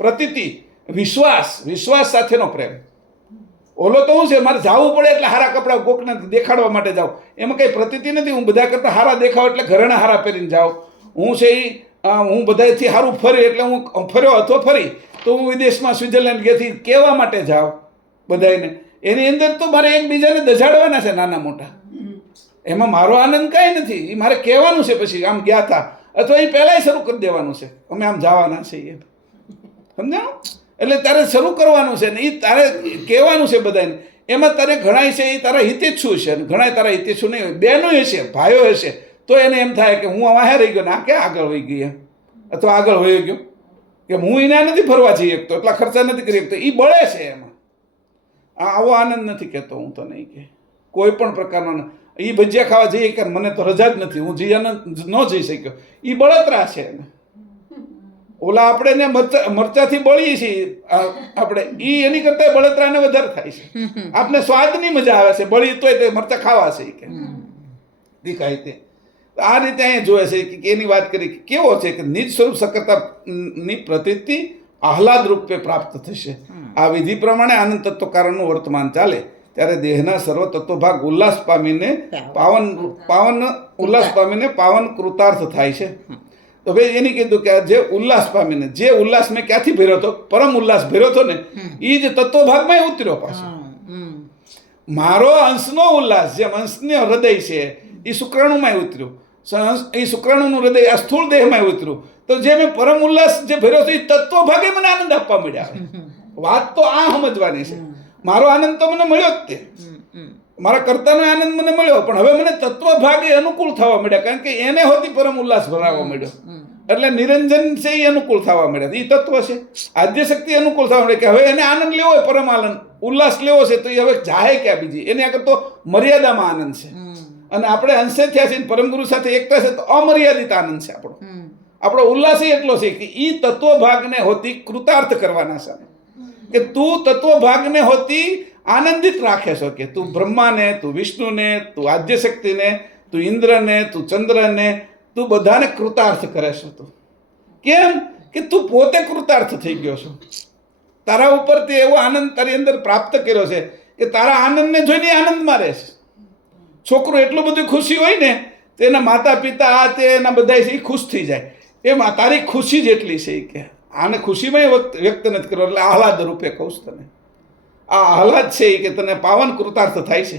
પ્રતીતિ, વિશ્વાસ, વિશ્વાસ સાથેનો પ્રેમ. ઓલો તો શું છે, મારે જવું પડે એટલે સારા કપડાં કોકને દેખાડવા માટે જાઉં, એમાં કંઈ પ્રતીતિ નથી. હું બધા કરતાં સારા દેખાવ એટલે ઘરેણા સારા પહેરીને જાઉં. હું છે એ હું બધાથી સારું ફરી એટલે હું ફર્યો અથવા ફરી તો હું વિદેશમાં સ્વિટ્ઝરલેન્ડ ગયેથી કહેવા માટે જાઉં બધાને. એની અંદર તો મારે એકબીજાને દજાડવાના છે નાના મોટા. એમાં મારો આનંદ કાંઈ નથી. એ મારે કહેવાનું છે પછી આમ ગયા હતા, અથવા એ પહેલાંય શરૂ કરી દેવાનું છે અમે આમ જવાના છીએ. સમજાણું? એટલે તારે શરૂ કરવાનું છે ને એ તારે કહેવાનું છે બધાને. એમાં તારે ઘણાય છે એ તારા હિતેચ્છુ છે અને ઘણા તારા હિતેચ્છુ નહીં હોય. બહેનો હશે, ભાઈઓ હશે, તો એને એમ થાય કે હું વાહે રહી ગયો ને આ ક્યાં આગળ વહી ગઈ, અથવા આગળ વહી ગયો કે હું એના નથી ફરવા જઈ શકતો, એટલા ખર્ચા નથી કરી શકતો. એ બળે છે એમાં. આવો આનંદ નથી કહેતો હું તો નહીં કે કોઈ પણ પ્રકારનો. એ ભજીયા ખાવા જઈએ કે મને તો રજા જ નથી, હું જઈ ન જઈ શક્યો, એ બળતરા છે. ઓલા આપણે ને મરચાથી બળીએ છીએ આપણે, એ એની કરતા બળતરાને વધારે થાય છે. આપણે સ્વાદની મજા આવે છે, બળી તોય તે મરચા ખાવા છે કે દેખાય તે. આ રીતે અહીંયા જોવે છે કે એની વાત કરી કે કેવો છે કે નિજ સ્વરૂપ સકર્તાની પ્રતીતિ આહલાદ રૂપે પ્રાપ્ત થશે. આ વિધિ પ્રમાણે આનંદ તત્વ કારણનું વર્તમાન ચાલે ત્યારે દેહના સર્વ તત્વ ભાગ ઉલ્લાસ પામીને પાવન કૃતાર્થ થાય છે. તો ભાઈ એની કીધું કે જે ઉલ્લાસ પામીને, જે ઉલ્લાસ મેં ક્યાંથી ભર્યો હતો, પરમ ઉલ્લાસ ભર્યો હતો ને, એ જ તત્વ ભાગમાં ઉતર્યો પાછો. મારો અંશનો ઉલ્લાસ જેમ અંશનો હૃદય છે એ શુક્રાણુમાં ઉતર્યું, એ શુક્રાણુનું હૃદય આ સ્થૂળ દેહમાં ઉતર્યું. તો જે મેં પરમ ઉલ્લાસ જે ભર્યો છે એ તત્વ ભાગે મને આનંદ આપવા મળ્યા. વાત તો આ સમજવાની છે. મારો આનંદ તો મને મળ્યો જ તે, મારા કર્તાનો આનંદ મને મળ્યો, પણ હવે મને તત્વ ભાગે અનુકૂળ થવા મળ્યા, કારણ કે એને હોતી પરમ ઉલ્લાસ ભરાવા મળ્યો. એટલે નિરંજન છે એ અનુકૂળ થવા મળ્યા, એ તત્વ છે. આદ્ય શક્તિ અનુકૂળ થવા મળે કે હવે એને આનંદ લેવો હોય, પરમ આનંદ ઉલ્લાસ લેવો છે, તો એ હવે જાહે ક્યાં બીજી, એની આગળ તો મર્યાદામાં આનંદ છે. અને આપણે અંશે થયા છે પરમ ગુરુ સાથે એકતા છે તો અમર્યાદિત આનંદ છે આપણો. આપણો ઉલ્લાસ એટલો છે કે એ તત્વ ભાગને હોતી કૃતાર્થ કરવાના છે, કે તું તત્વ ભાગને હોતી આનંદિત રાખે છો, કે તું બ્રહ્માને, તું વિષ્ણુને, તું આદ્ય શક્તિને, તું ઇન્દ્રને, તું ચંદ્રને, તું બધાને કૃતાર્થ કરે છે. તું કેમ કે તું પોતે કૃતાર્થ થઈ ગયો છો. તારા ઉપર તે એવો આનંદ તારી અંદર પ્રાપ્ત કર્યો છે કે તારા આનંદને જોઈને આનંદમાં રહે છે. છોકરો એટલું બધું ખુશી હોય ને તો એના માતા પિતા આ તે એના બધા છે એ ખુશ થઈ જાય. એમાં તારી ખુશી જ એટલી છે કે આને ખુશીમાં વ્યક્ત નથી કરવો. એટલે આહલાદ રૂપે કહું છું તને, આ આહલાદ છે કે તને પાવન કૃતાર્થ થાય છે.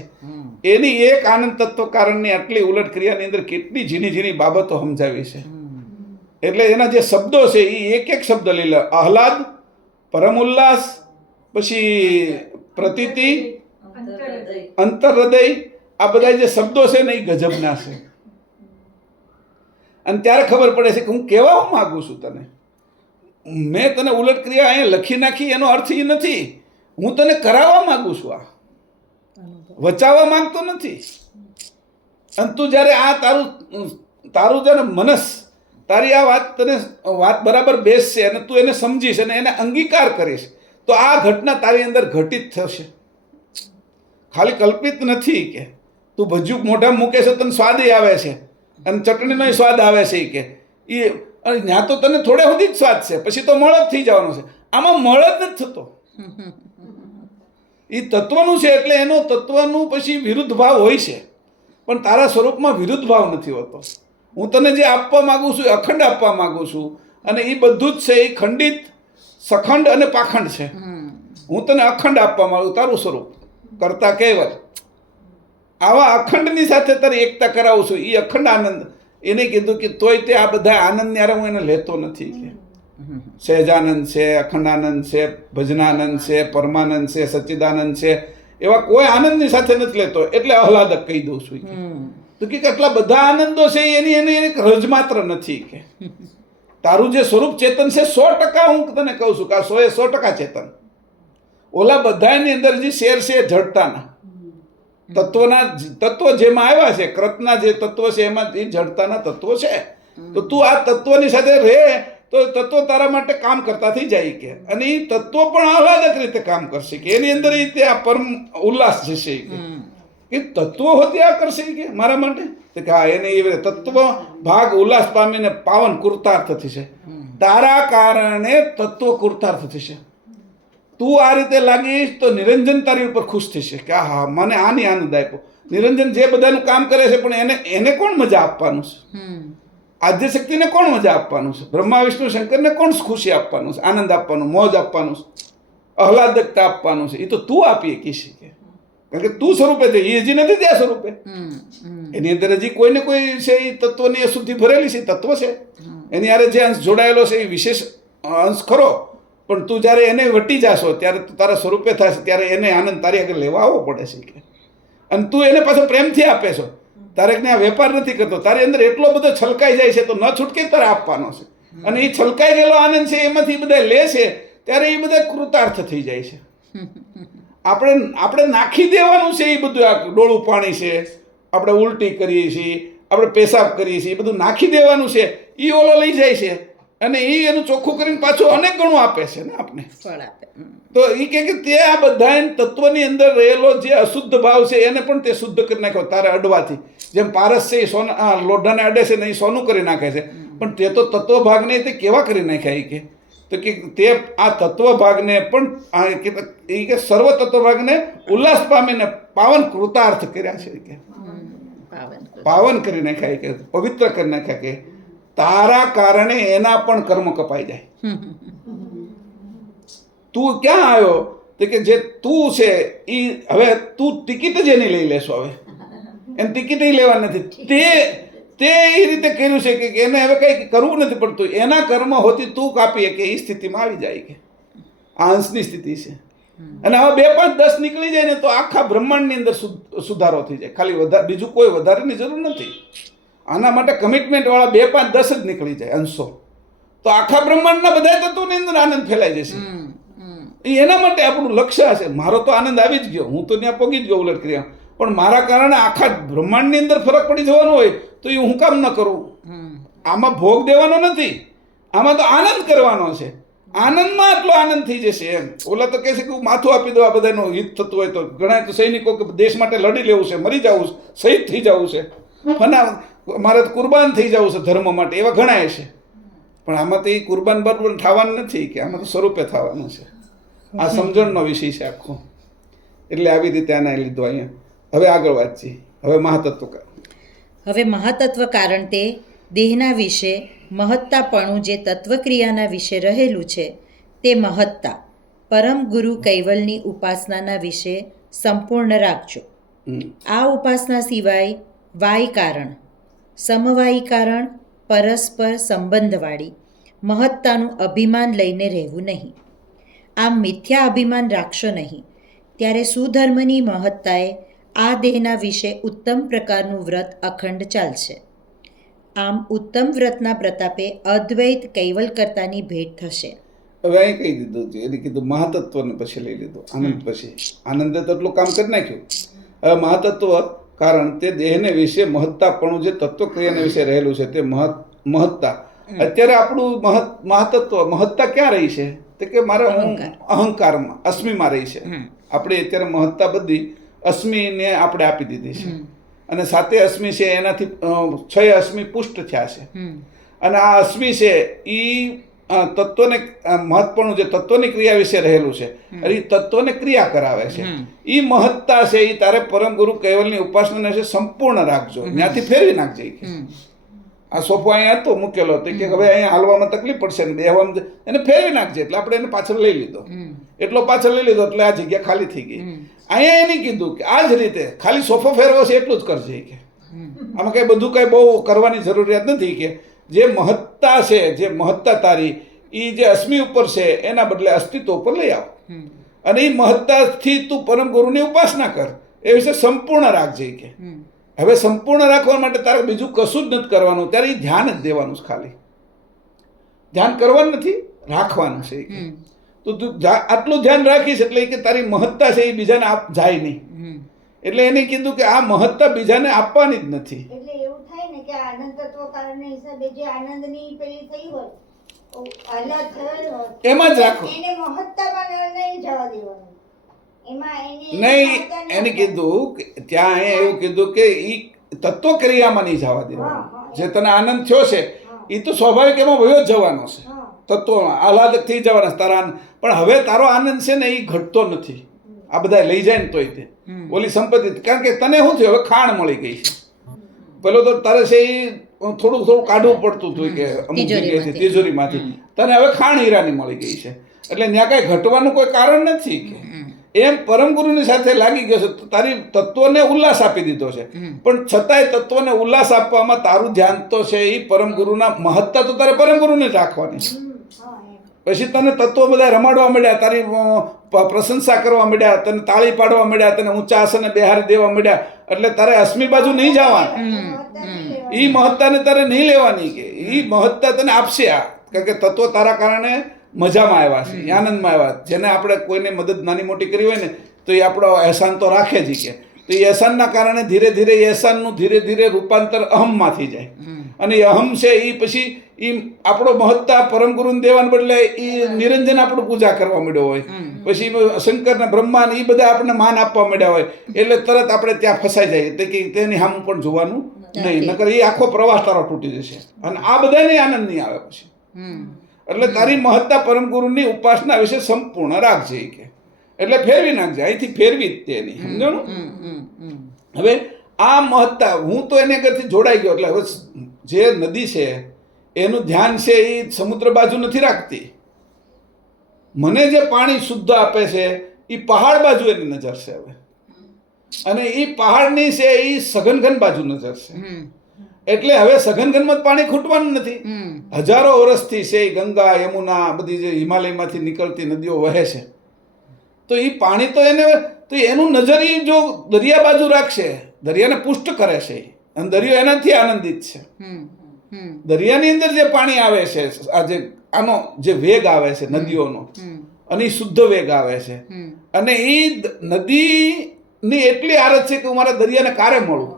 એની એક આનંદ તત્વ કારણની આટલી ઉલટ ક્રિયાની અંદર કેટલી ઝીણી ઝીણી બાબતો સમજાવી છે. એટલે એના જે શબ્દો છે એ એક એક શબ્દ લઈ લે. આહલાદ, પરમ ઉલ્લાસ, પછી પ્રતીતિ, અંતર હૃદય, આ બધા જે શબ્દો છે ને એ ગજબના છે. અને ત્યારે ખબર પડે છે કે હું કહેવા માંગુ છું તને. મેં તને ઉલટ ક્રિયા અહીંયા લખી નાખી એનો અર્થ એ નથી, હું તને કરાવવા માંગુ છું. આ વચાવવા માંગતો નથી. અને તું જ્યારે આ તારું છે ને મનસ, તારી આ વાત બરાબર બેસશે અને તું એને સમજીશ અને એને અંગીકાર કરીશ તો આ ઘટના તારી અંદર ઘટિત થશે. ખાલી કલ્પિત નથી કે તું ભજીયું મોઢામાં મૂકે છે તને સ્વાદ આવે છે અને ચટણીનો સ્વાદ આવે છે કે એ ત્યાં તો તને થોડે સુધી જ સ્વાદ છે, પછી તો મળ જ થઈ જવાનો છે. આમાં મળ જ નથી થતો. એ તત્વનું છે એટલે એનો તત્વનું પછી વિરુદ્ધ ભાવ હોય છે, પણ તારા સ્વરૂપમાં વિરુદ્ધ ભાવ નથી હોતો. હું તને જે આપવા માગું છું એ અખંડ આપવા માગું છું અને એ બધું જ છે એ ખંડિત, સખંડ અને પાખંડ છે. હું તને અખંડ આપવા માંગુ, તારું સ્વરૂપ કરતા કહેવત આવા અખંડની સાથે તારી એકતા કરાવું છું. એ અખંડ આનંદ એને કીધું કે તોય તે આ બધા આનંદની હારે હું એને લેતો નથી કે સહેજાનંદ છે, અખંડાનંદ છે, ભજનાનંદ છે, પરમાનંદ છે, સચ્ચિદાનંદ છે, એવા કોઈ આનંદની સાથે નથી લેતો. એટલે આહલાદક કહી દઉં છું તો કે આટલા બધા આનંદો છે એની એક રજ માત્ર નથી કે તારું જે સ્વરૂપ ચેતન છે 100% હું તને કહું છું કે આ 100% ચેતન. ઓલા બધાની અંદર જે શેર છે જડતાના તત્વ જેમાં આવ્યા છે, કૃતના જે તત્વ છે એમાં એ જડતાના તત્વો છે. તો તું આ તત્વની સાથે રહે તો તત્વ તારા માટે કામ કરતા થઈ જાય કે અને એ તત્વ પણ આહલાદક રીતે કામ કરશે કે એની અંદર આ પરમ ઉલ્લાસ જશે કે તત્વો હોતી આ કરશે કે મારા માટે કે હા એને એ તત્વ ભાગ ઉલ્લાસ પામીને પાવન કૃતાર્થ થશે. તારા કારણે તત્વ કૃતાર્થ થશે. તું આ રીતે લાગીશ તો નિરંજન તારી ઉપર ખુશ થશે કે હા મને આની આનંદ આપ્યો. નિરંજન જે બધાનું કામ કરે છે પણ એને કોણ મજા આપવાનું છે? આદ્ય શક્તિને કોણ મજા આપવાનું છે? બ્રહ્મા વિષ્ણુ શંકરને કોણ ખુશી આપવાનું છે, આનંદ આપવાનું, મોજ આપવાનું છે, આહલાદકતા આપવાનું છે? એ તો તું આપીએ કીશી કે કારણ કે તું સ્વરૂપે છે, એ હજી નથી ત્યાં સ્વરૂપે. એની અંદર હજી કોઈને કોઈ છે એ તત્વની અશુદ્ધિ ભરેલી છે, તત્વ છે એની હારે જે અંશ જોડાયેલો છે એ વિશેષ અંશ ખરો, પણ તું જ્યારે એને વટી જાશો ત્યારે તું તારા સ્વરૂપે થશે ત્યારે એને આનંદ તારી આગળ લેવા આવવો પડે છે કે અને તું એને પાછો પ્રેમથી આપે છો. તારે ત્યાં વેપાર નથી કરતો. તારી અંદર એટલો બધો છલકાઈ જાય છે તો ન છૂટકે તારે આપવાનો છે અને એ છલકાઈ ગયેલો આનંદ છે એમાંથી બધા લે છે ત્યારે એ બધા કૃતાર્થ થઈ જાય છે. આપણે નાખી દેવાનું છે એ બધું. આ ડોળું પાણી છે, આપણે ઉલટી કરીએ છીએ, આપણે પેશાબ કરીએ છીએ, એ બધું નાખી દેવાનું છે. એ ઓલો લઈ જાય છે અને એ એનું ચોખ્ખું કરીને પાછું અનેક ગણું આપે છે ને આપણે. તો એ કે તે આ બધા તત્વની અંદર રહેલો જે અશુદ્ધ ભાવ છે એને પણ તે શુદ્ધ કરી નાખ્યો તારે અડવાથી. જેમ પારસ છે એ સોના લોઢાને અડે છે ને એ સોનું કરી નાખે છે, પણ તે તો તત્વ ભાગને તે કેવા કરી નાખ્યા એ કે તો કે તે આ તત્વ ભાગને પણ એ કે સર્વ તત્વ ભાગને ઉલ્લાસ પામીને પાવન કૃતાર્થ કર્યા છે કે પાવન કરી નાખ્યા કે પવિત્ર કરી નાખ્યા કે તારા કારણે એના પણ કર્મ કપાઈ જાય. તું ક્યાં આવ્યો તો કે જે તું છે એ હવે તું ટિકિટ જ એની લઈ લેશો. હવે એને ટિકિટ લેવા નથી. તે એ રીતે કર્યું છે કે એને હવે કંઈ કરવું નથી પડતું. એના કર્મ હોતી તું કાપીએ કે એ સ્થિતિમાં આવી જાય કે આ અંશની સ્થિતિ છે. અને હવે 2, 5, 10 નીકળી જાય ને તો આખા બ્રહ્માંડની અંદર સુધારો થઈ જાય. ખાલી બીજું કોઈ વધારેની જરૂર નથી. આના માટે કમિટમેન્ટવાળા 2, 5, 10 જ નીકળી જાય અંશો તો આખા બ્રહ્માંડના બધા તત્વોની અંદર આનંદ ફેલાઈ જશે. એના માટે આપણું લક્ષ્ય હશે. મારો તો આનંદ આવી જ ગયો, હું તો ત્યાં પગી જ ગયો ઉલટ ક્રિયા, પણ મારા કારણે આખા બ્રહ્માંડની અંદર ફરક પડી જવાનો હોય તો એ હું કામ ન કરું? આમાં ભોગ દેવાનો નથી, આમાં તો આનંદ કરવાનો છે. આનંદમાં આટલો આનંદ થઈ જશે એમ. ઓલા તો કહે છે કે હું માથું આપી દઉં આ બધાનું હિત થતું હોય તો. ઘણા તો સૈનિકો કે દેશ માટે લડી લેવું છે, મરી જવું છે, શહીદ થઈ જવું છે, મારે કુરબાન થઈ જવું છે ધર્મ માટે, એવા ઘણા છે. પણ આમાં તો એ કુરબાન બરોબર થવાનું નથી કે આમાં તો સ્વરૂપે થવાનું છે. આ સમજણનો વિષય છે આખો. એટલે આવી રીતે આના લીધો અહીંયા. હવે આગળ વાંચીએ. હવે મહાતત્વ કારણ તે દેહના વિશે મહત્તાપણું જે તત્વક્રિયાના વિશે રહેલું છે તે મહત્તા પરમ ગુરુ કૈવલની ઉપાસનાના વિશે સંપૂર્ણ રાખજો. આ ઉપાસના સિવાય વાય કારણ, સમવાયી કારણ, પરસ્પર સંબંધવાળી મહત્તાનું અભિમાન લઈને રહેવું નહીં. આમ મિથ્યા અભિમાન રાખશો નહીં, ત્યારે સુધર્મની મહત્તાએ આ દેહના વિશે ઉત્તમ પ્રકારનું વ્રત અખંડ ચાલશે. આમ ઉત્તમ વ્રતના પ્રતાપે અદ્વૈત કૈવલકર્તાની ભેટ થશે. હવે અહીં કહી દીધું છે, એને કીધું મહાતત્વને પછી લઈ લીધું, આનંદ પછી. આનંદે તો એટલું કામ કરી નાખ્યું. હવે મહાતત્વ કારણ તે દેહને વિશે મહત્તાપણું જે તત્વક્રિયાને વિશે રહેલું છે તે મહત્તા. અત્યારે આપણું મહાતત્વ મહત્તા ક્યાં રહી છે? તો કે મારા અહંકારમાં અસ્મિમાં રહી છે. આપણે અત્યારે મહત્તા બધી અસ્મિને આપણે આપી દીધી છે, અને સાથે અસ્મિ છે એનાથી 6 અસ્મિ પુષ્ટ થયા છે. અને આ અસ્મિ છે એ તત્વને મહત્વનું જે તત્વની ક્રિયા વિશે રહેલું છે, એ તત્વને ક્રિયા કરાવે છે. એ મહત્તા છે એ તારે પરમ ગુરુ કૈવલ્યની ઉપાસના વિશે સંપૂર્ણ રાખજો, ત્યાંથી ફેરવી નાખજે. આ સોફો અહીંયા હતો મૂકેલો હતો કે હવે અહીંયા હાલવામાં તકલીફ પડશે ને બેહવામાં, એને ફેરવી નાખજે. એટલે આપણે એને પાછળ લઈ લીધો, એટલો પાછળ લઈ લીધો, એટલે આ જગ્યા ખાલી થઈ ગઈ. અહીંયા એને કીધું કે આ જ રીતે ખાલી સોફો ફેરવો છે એટલું જ કરજે કે આમાં કઈ બધું કઈ બહુ કરવાની જરૂરિયાત નથી. કે જે મહત્તા છે, જે મહત્તા તારી એ જે અસ્મિ ઉપર છે એના બદલે અસ્તિત્વ ઉપર લઈ આવ, અને એ મહત્તાથી તું પરમ ગુરુની ઉપાસના કર. એ વિશે સંપૂર્ણ રાખજે કે હવે સંપૂર્ણ રાખવા માટે તારે બીજું કશું જ નથી કરવાનું, ત્યારે એ ધ્યાન જ દેવાનું છે. ખાલી ધ્યાન કરવાનું નથી, રાખવાનું છે. તો તું આટલું ધ્યાન રાખીશ એટલે કે તારી મહત્તા છે એ બીજાને જાય નહીં. એટલે એને કીધું કે આ મહત્તા બીજાને આપવાની જ નથી. એટલે એવું થાય ને કે આનંદ તત્વ કારણના હિસાબે જે આનંદની પેલી થઈ હોય અલગ થયેલ હોય એમાં જ રાખો, એને મહત્તામાં નહીં જવા દેવાનું. એમાં નહીં એને કીધું કે ત્યાં એવું કીધું કે એ તત્વ ક્રિયામાં નહીં જવા દેવાનું. જે તને આનંદ થયો છે એ તો સ્વાભાવિક એમાં વયો જ જવાનો છે, તત્વમાં આહલાદક થઈ જવાના તારા આનંદ. પણ હવે તારો આનંદ છે ને એ ઘટતો નથી. આ બધા લઈ જાય ને તોય તે ઓલી સંપત્તિ, કારણ કે તને શું થયું, હવે ખાણ મળી ગઈ છે. પેલો તો તારે છે એ થોડું કાઢવું પડતું હતું કે અમુક જગ્યાએથી તિજોરીમાંથી, તને હવે ખાણ હીરાની મળી ગઈ છે. એટલે ત્યાં કાંઈ ઘટવાનું કોઈ કારણ નથી. કે એમ પરમ ગુરુની સાથે લાગી ગયો છે, તારી તત્વને ઉલ્લાસ આપી દીધો છે, પણ છતાંય તત્વને ઉલ્લાસ આપવામાં તારું ધ્યાન તો છે એ પરમ ગુરુના મહત્તા તો તારે પરમ ગુરુને રાખવાની છે. પછી તને તત્વો બધા રમાડવા મળ્યા, તારી પ્રશંસા કરવા મળ્યા, તને તાળી પાડવા મળ્યા, તને ઊંચા આસને બેહારી દેવા મળ્યા, એટલે તારે અસ્મિ બાજુ નહીં જવાનું. એ મહત્તાને તારે નહીં લેવાની. કે એ મહત્તા તને આપશે આ, કારણ કે તત્વો તારા કારણે મજામાં આવ્યા છે, આનંદમાં આવ્યા. જેને આપણે કોઈને મદદ નાની મોટી કરી હોય ને તો એ આપણો અહેસાન તો રાખે જ. કે તો એ અહેસાનના કારણે ધીરે ધીરે એ અહેસાનનું ધીરે ધીરે રૂપાંતર અહમમાં થઈ જાય, અને એ અહમ છે એ પછી એ આપણો મહત્તા પરમ ગુરુને દેવાને બદલે એ નિરંજન આપણું પૂજા કરવા માંડ્યો હોય, પછી શંકરને બ્રહ્માને એ બધા આપણને માન આપવા માંડ્યા હોય, એટલે તરત આપણે ત્યાં ફસાઈ જાય. એટલે કે તેની સામે પણ જોવાનું નહીં, નકર એ આખો પ્રવાસ તારો તૂટી જશે, અને આ બધાને આનંદ નહીં આવે પછી. એટલે તારી મહત્તા પરમ ગુરુની ઉપાસના વિશે સંપૂર્ણ રાખજે. કે એટલે ફેરવી નાખજે, અહીંથી ફેરવી જ તેની, સમજણું? હવે આ મહત્તા હું તો એને આગળથી જોડાઈ ગયો. એટલે હવે જે નદી છે એનું ધ્યાન છે એ સમુદ્ર બાજુ નથી રાખતી. મને જે પાણી શુદ્ધ આપે છે એ પહાડ બાજુ એની નજર છે હવે, અને એ પહાડની છે એ સઘનઘન બાજુ નજર છે. એટલે હવે સઘનઘનમાં પાણી ખૂટવાનું નથી. હજારો વર્ષથી છે ગંગા યમુના બધી જે હિમાલયમાંથી નીકળતી નદીઓ વહે છે, તો એ પાણી તો એને તો એનું નજર એ જો દરિયા બાજુ રાખશે, દરિયાને પુષ્ટ કરે છે, અને દરિયો એનાથી આનંદિત છે. દરિયાની અંદર જે પાણી આવે છે, આ જે આનો જે વેગ આવે છે નદીઓનો, અને એ શુદ્ધ વેગ આવે છે, અને એ નદીની એટલી આરત છે કે હું મારા દરિયાને કારે મળું.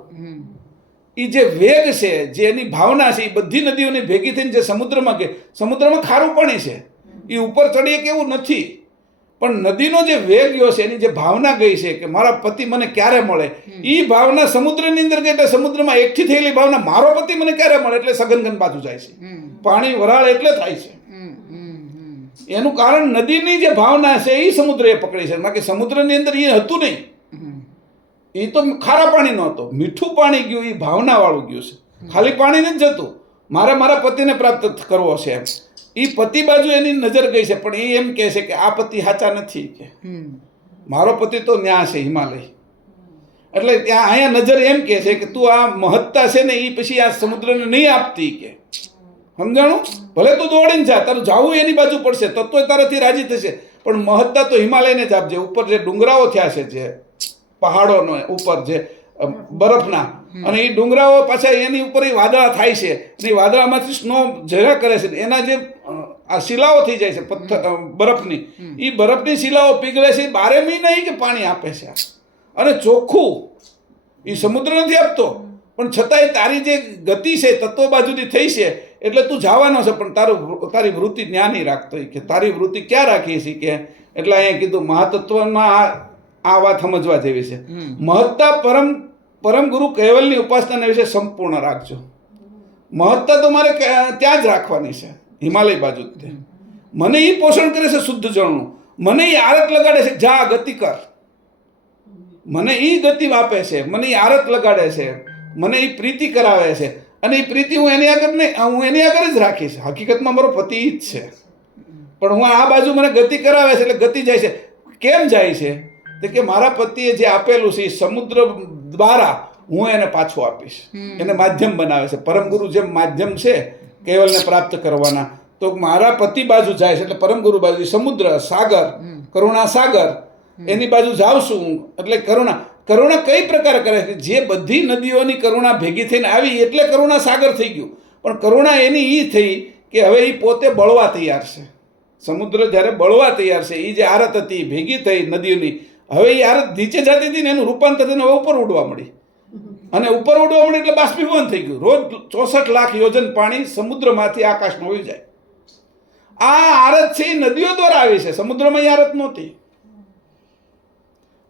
એ જે વેગ છે, જે એની ભાવના છે, એ બધી નદીઓની ભેગી થઈને જે સમુદ્રમાં કે સમુદ્રમાં ખારું પાણી છે, એ ઉપર ચડીએ કે એવું નથી, પણ નદીનો જે વેગ ગયો છે, એની જે ભાવના ગઈ છે કે મારા પતિ મને ક્યારે મળે, એ ભાવના સમુદ્રની અંદર ગઈ. એટલે સમુદ્રમાં એકઠી થયેલી ભાવના મારો પતિ મને ક્યારે મળે, એટલે સઘનઘન બાજુ જાય છે. પાણી વરાળ એટલે થાય છે. એનું કારણ નદીની જે ભાવના છે એ સમુદ્રએ પકડી છે, બાકી સમુદ્રની અંદર એ હતું નહીં. એ તો ખારા પાણી નો હતો, મીઠું પાણી ગયું, એ ભાવના વાળું ગયું છે. ખાલી પાણી નથી જતું, મારે મારા પતિને પ્રાપ્ત કરવો છે એમ. એ પતિ બાજુ એની નજર ગઈ છે, પણ એ એમ કહે છે કે આ પતિ સાચા નથી, કે મારો પતિ તો ન્યા છે હિમાલય. એટલે ત્યાં અહીંયા નજર એમ કહે છે કે તું આ મહત્તા છે ને એ પછી આ સમુદ્રને નહીં આપતી. કે સમજાણું? ભલે તું દોડીને જા, તારું જાવું એની બાજુ પડશે, તત્વ તારાથી રાજી થશે, પણ મહત્તા તો હિમાલયને જ આપજે. ઉપર જે ડુંગરાઓ થયા છે, જે પહાડોનો ઉપર જે બરફના, અને એ ડુંગરાઓ પાછા એની ઉપર એ વાદળા થાય છે, અને એ વાદળામાંથી સ્નો ઝરા કરે છે, એના જે આ શિલાઓ થઈ જાય છે પથ્થર બરફની, એ બરફની શિલાઓ પીગળે છે, 12 મહિના કે પાણી આપે છે અને ચોખ્ખું. એ સમુદ્ર નથી આપતો, પણ છતાંય તારી જે ગતિ છે તત્વ બાજુથી થઈ છે એટલે તું જવાનો છે, પણ તારી વૃત્તિ ન્યા નહીં રાખતો. કે તારી વૃત્તિ ક્યાં રાખી છે કે એટલે અહીંયા કીધું મહાતત્વમાં આ વાત સમજવા જેવી છે. મહત્તા પરમ ગુરુ કૈવલ્યની ઉપાસના વિશે સંપૂર્ણ રાખજો. મહત્તા તો મારે ત્યાં જ રાખવાની છે, હિમાલય બાજુ જ. મને એ પોષણ કરે છે શુદ્ધ જળનું, મને એ આરત લગાડે છે, જા ગતિ કર, મને એ ગતિ આપે છે, મને એ આરત લગાડે છે, મને એ પ્રીતિ કરાવે છે, અને એ પ્રીતિ હું એની આગળ નહીં, હું એની આગળ જ રાખીશ. હકીકતમાં મારો પતિ જ છે, પણ હું આ બાજુ મને ગતિ કરાવે છે એટલે ગતિ જાય છે. કેમ જાય છે? તો કે મારા પતિએ જે આપેલું છે એ સમુદ્ર દ્વારા હું એને પાછું આપીશ. એને માધ્યમ બનાવે છે. પરમ ગુરુ જેમ માધ્યમ છે કેવલને પ્રાપ્ત કરવાના, તો મારા પતિ બાજુ જાય છે એટલે પરમ ગુરુ બાજુ સમુદ્ર સાગર, કરુણા સાગર, એની બાજુ જાઉં છું. એટલે કરુણા કઈ પ્રકાર કરે છે? જે બધી નદીઓની કરુણા ભેગી થઈને આવી એટલે કરુણા સાગર થઈ ગયું. પણ કરુણા એની એ થઈ કે હવે એ પોતે બળવા તૈયાર છે. સમુદ્ર જ્યારે બળવા તૈયાર છે, એ જે આરત હતી ભેગી થઈ નદીઓની, હવે એ આરત નીચે જતી હતી ને એનું રૂપાંતર થઈને હવે ઉપર ઉડવા મળી, અને ઉપર ઉડવા મળી એટલે બાષ્પીભવન થઈ ગયું. રોજ 64 લાખ યોજન પાણી સમુદ્રમાંથી આકાશમાં વહી જાય. આ આરત છે એ નદીઓ દ્વારા આવી છે, સમુદ્રમાં એ આરત નહોતી.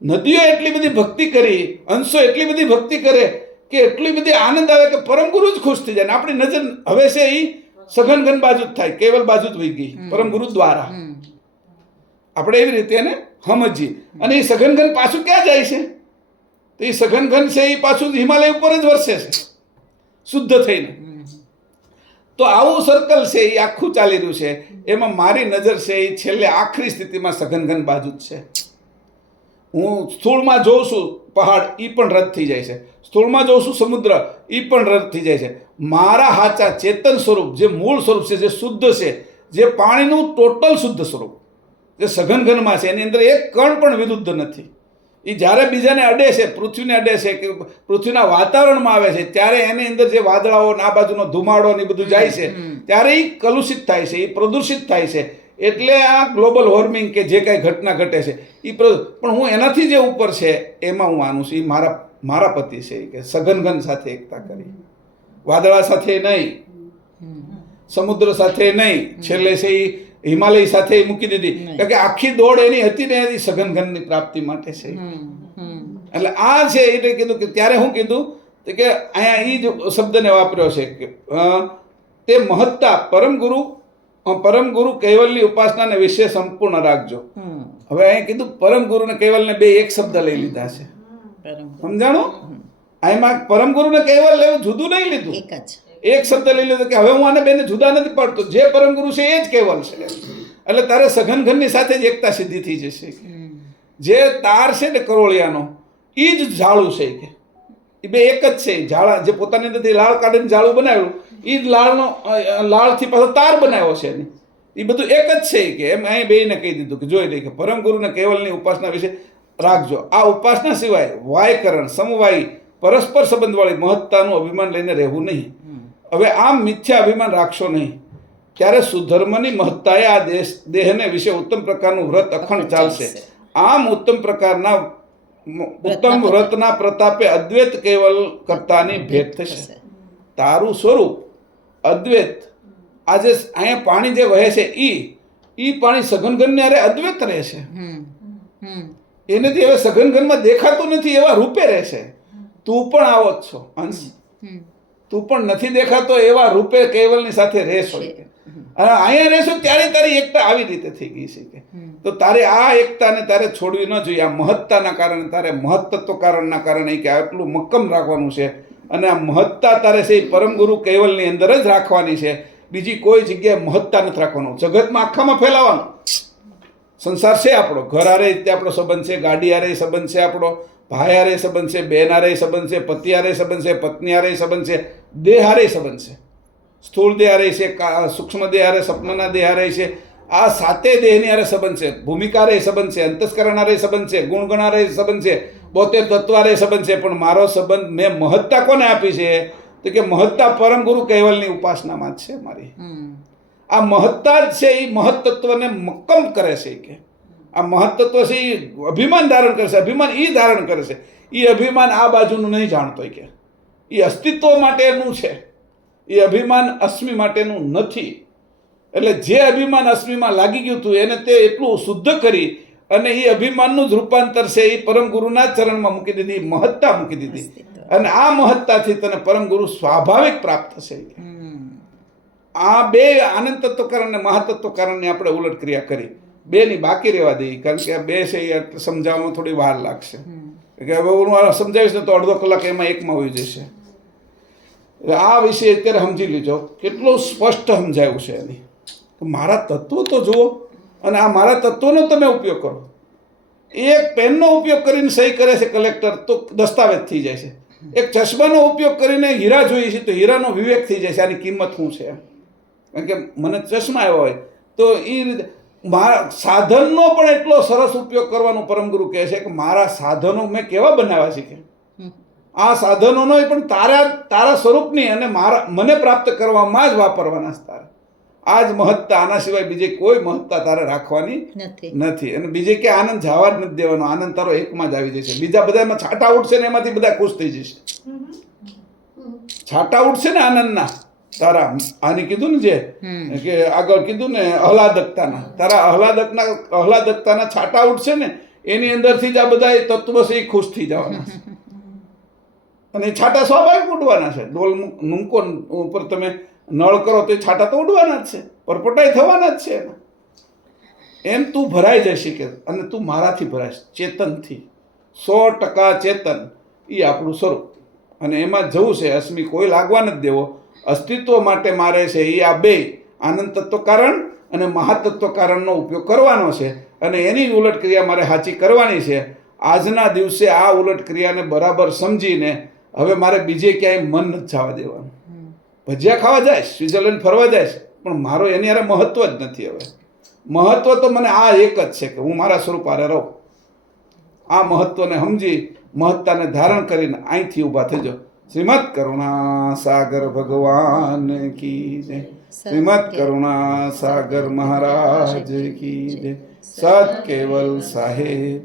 નદીઓ એટલી બધી ભક્તિ કરી, અંશો એટલી બધી ભક્તિ કરે કે એટલી બધી આનંદ આવે કે પરમ ગુરુ જ ખુશ થઈ જાય. આપણી નજર હવે છે એ સઘનઘન બાજુ જ થાય, કેવલ બાજુ જ વહી ગઈ પરમ ગુરુ દ્વારા. આપણે એવી રીતે એને સમજીએ. અને એ સઘનઘન પાછું ક્યાં જાય છે? તો એ સઘનઘન છે એ પાછું હિમાલય ઉપર જ વરસે છે શુદ્ધ થઈને. તો આવું સર્કલ છે એ આખું ચાલી રહ્યું છે. એમાં મારી નજર છે એ છેલ્લે આખરી સ્થિતિમાં સઘનઘન બાજુ જ છે. હું સ્થૂળમાં જોઉં છું પહાડ, એ પણ રદ થઈ જાય છે. સ્થૂળમાં જોઉં છું સમુદ્ર, એ પણ રદ થઈ જાય છે. મારા હાચા ચેતન સ્વરૂપ, જે મૂળ સ્વરૂપ છે, જે શુદ્ધ છે, જે પાણીનું ટોટલ શુદ્ધ સ્વરૂપ, જે સઘનઘનમાં છે, એની અંદર એક કણ પણ વિરુદ્ધ નથી. એ જ્યારે બીજાને અડે છે, પૃથ્વીને અડે છે કે પૃથ્વીના વાતાવરણમાં આવે છે, ત્યારે એની અંદર જે વાદળાઓ, આ બાજુનો ધુમાડો ને બધું જાય છે, ત્યારે એ કલુષિત થાય છે, એ પ્રદૂષિત થાય છે. એટલે આ ગ્લોબલ વોર્મિંગ કે જે કાંઈ ઘટના ઘટે છે એ પણ હું એનાથી જે ઉપર છે એમાં હું માનું છું. એ મારા પતિ છે કે સઘનઘન સાથે એકતા કરી, વાદળા સાથે નહીં, સમુદ્ર સાથે નહીં, છેલ્લે છે એ હિમાલય સાથે મૂકી દીધી. કારણ કે આખી દોડ એની હતી ને એની સઘનઘનની પ્રાપ્તિ માટે છે. એટલે આ છે એટલે કીધું કે ત્યારે હું કીધું કે અહીંયા એ જ શબ્દને વાપર્યો છે કે તે મહત્તા પરમ ગુરુ કૈવલ્યની ઉપાસનાને વિશે સંપૂર્ણ રાખજો. હવે અહીંયા કીધું પરમ ગુરુ ને કૈવલ ને બે એક શબ્દ લઈ લીધા છે, સમજાણો? આમાં પરમ ગુરુ ને કૈવલ એવું જુદું નહીં લીધું, એક શબ્દ લઈ લીધો કે હવે હું આને બેને જુદા નથી પાડતો, જે પરમ ગુરુ છે એ જ કૈવલ છે. એટલે તારે સઘનઘનની સાથે જ એકતા સિદ્ધિ થઈ જશે. જે તાર છે ને કરોળિયાનો એ જ ઝાડું છે કે એ બે એક જ છે. ઝાડા જે પોતાની અંદરથી લાળ કાઢીને ઝાડું બનાવ્યું, એ જ લાળથી પાછો તાર બનાવ્યો છે ને, એ બધું એક જ છે કે એમ અહીં બેને કહી દીધું કે જોઈ લે કે પરમ ગુરુને કૈવલની ઉપાસના વિશે રાખજો. આ ઉપાસના સિવાય વાયકરણ, સમવાયી, પરસ્પર સંબંધવાળી મહત્તાનું અભિમાન લઈને રહેવું નહીં. હવે આમ મિથ્યા અભિમાન રાખશો નહીં, ત્યારે સુધર્મની મહત્તાએ આ દેહને વિશે ઉત્તમ પ્રકારનું વ્રત અખંડ ચાલશે. આમ ઉત્તમ વ્રતના પ્રતાપે અદ્વૈત કૈવલ કરતાની ભેટ થશે. તારું સ્વરૂપ અદ્વૈત, આજે અહીંયા પાણી જે વહે છે એ પાણી સઘનઘનને અરે અદ્વૈત રહેશે. એનેથી હવે સઘનઘનમાં દેખાતું નથી એવા રૂપે રહેશે. તું પણ આવો જ છો અંશ, તું પણ નથી દેખાતો એવા રૂપે કૈવલની સાથે રહેશો. અને અહીંયા રહેશો ત્યારે તારી એકતા આવી રીતે થઈ ગઈ છે કે તો તારે આ એકતાને તારે છોડવી ન જોઈએ. આ મહત્તાના કારણે તારે મહત્તત્વ કારણના કારણે કે આટલું મક્કમ રાખવાનું છે. અને આ મહત્તા તારે છે પરમ ગુરુ કૈવલની અંદર જ રાખવાની છે. બીજી કોઈ જગ્યાએ મહત્તા નથી રાખવાનું. જગતમાં આખામાં ફેલાવાનું. સંસાર છે આપણો, ઘર હારે રીતે આપણો સંબંધ છે, ગાડી હારે સંબંધ છે, આપણો ભાઈ હારે સંબંધ છે, બેન હારે સંબંધ છે, પતિ હારે સંબંધ છે, પત્ની હારે સંબંધ છે, દેહ હારે સંબંધ છે, સ્થૂળ દેહ હારે છે, સૂક્ષ્મ દેહ હારે, સપનાના દેહ હારે છે. આ સાતે દેહની હારે સંબંધ છે. ભૂમિકા હારે સંબંધ છે, અંતસ્કરણ હારે સંબંધ છે, ગુણગણ હારે સંબંધ છે, 72 તત્વ હારે સંબંધ છે. પણ મારો સંબંધ મેં મહત્તા કોને આપી છે? તો કે મહત્તા પરમ ગુરુ કૈવલની ઉપાસનામાં જ છે મારી. આ મહત્તા જ છે એ મહત્તત્વને મક્કમ કરે છે કે આ મહત્તત્વ છે એ અભિમાન ધારણ કરે છે, અભિમાન એ ધારણ કરે છે, એ અભિમાન આ બાજુનું નહીં જાણતો કે એ અસ્તિત્વ માટેનું છે, એ અભિમાન અસ્મિ માટેનું નથી. એટલે જે અભિમાન અસ્મિમાં લાગી ગયું હતું એને તે એટલું શુદ્ધ કરી અને એ અભિમાનનું જ રૂપાંતર છે એ પરમ ગુરુના ચરણમાં મૂકી દીધી, મહત્તા મૂકી દીધી. અને આ મહત્તાથી તને પરમ ગુરુ સ્વાભાવિક પ્રાપ્ત થશે. આ બે આનંદ તત્વકારણ અને મહાતત્વકારણની આપણે ઉલટ ક્રિયા કરી, બેની બાકી રહેવા દઈએ, કારણ કે આ બે છે એ સમજાવવામાં થોડી વાર લાગશે. કે હવે હું સમજાવીશ ને તો અડધો કલાક એમાં એકમાં હોઈ જશે. આ વિશે અત્યારે સમજી લીજો કેટલું સ્પષ્ટ સમજાયું છે એની. મારા તત્વો તો જુઓ અને આ મારા તત્વોનો તમે ઉપયોગ કરો. એક પેનનો ઉપયોગ કરીને સહી કરે છે કલેક્ટર તો દસ્તાવેજ થઈ જાય છે. એક ચશ્માનો ઉપયોગ કરીને હીરા જોઈએ છે તો હીરાનો વિવેક થઈ જાય છે આની કિંમત શું છે એમ. કારણ કે મને ચશ્મા આવ્યો હોય તો એ રીતે મારા સાધનનો પણ એટલો સરસ ઉપયોગ કરવાનો પરમગુરુ કહે છે કે મારા સાધનો મેં કેવા બનાવ્યા છે કે આ સાધનોનો પણ તારા સ્વરૂપની અને મને પ્રાપ્ત કરવામાં જ વાપરવાના છે તારે. આ જ મહત્તા, આના સિવાય બીજે કોઈ મહત્તા તારે રાખવાની નથી. અને બીજે કે આનંદ જવા જ નથી દેવાનો. આનંદ તારો એકમાં જ આવી જશે. બીજા બધામાં છાંટા ઉઠશે ને એમાંથી બધા ખુશ થઈ જશે. છાંટા ઉઠશે ને આનંદના તારા, આની કીધું ને જે કે આગળ કીધું ને આહલાદકતાના, તારા આહલાદકતાના છાંટા ઉઠશે ને એની અંદરથી જ આ બધા તત્વ છે એ ખુશ થઈ જવાના છે. અને છાંટા સ્વાભાવિક ઉડવાના છે. ડોલ મૂકો ઉપર તમે નળ કરો તો એ છાંટા તો ઉડવાના જ છે, પરપોટાઈ થવાના જ છે. એમ તું ભરાઈ જશે કે અને તું મારાથી ભરાઈશ, ચેતનથી. 100% ચેતન એ આપણું સ્વરૂપ. અને એમાં જવું છે, અસ્મિ કોઈ લાગવા નથી દેવો. અસ્તિત્વ માટે મારે છે એ આ બે આનંદ તત્વ કારણ અને મહાતત્વ કારણનો ઉપયોગ કરવાનો છે. અને એની ઉલટ ક્રિયા મારે સાચી કરવાની છે. આજના દિવસે આ ઉલટ ક્રિયાને બરાબર સમજીને હવે મારે બીજે ક્યાંય મન નથી જવા દેવાનું. ભજીયા ખાવા જાય, સ્વિટ્ઝરલેન્ડ ફરવા જાય છે, પણ મારો એની હારે મહત્વ જ નથી. હવે મહત્વ તો મને આ એક જ છે કે હું મારા સ્વરૂપ હારે રહું. આ મહત્વને સમજી મહત્તાને ધારણ કરીને અહીંથી ઊભા થજો. શ્રીમદ કરુણા સાગર ભગવાન કી જય. શ્રીમદ કરુણા સાગર મહારાજ કી જય. સત કેવલ સાહેબ.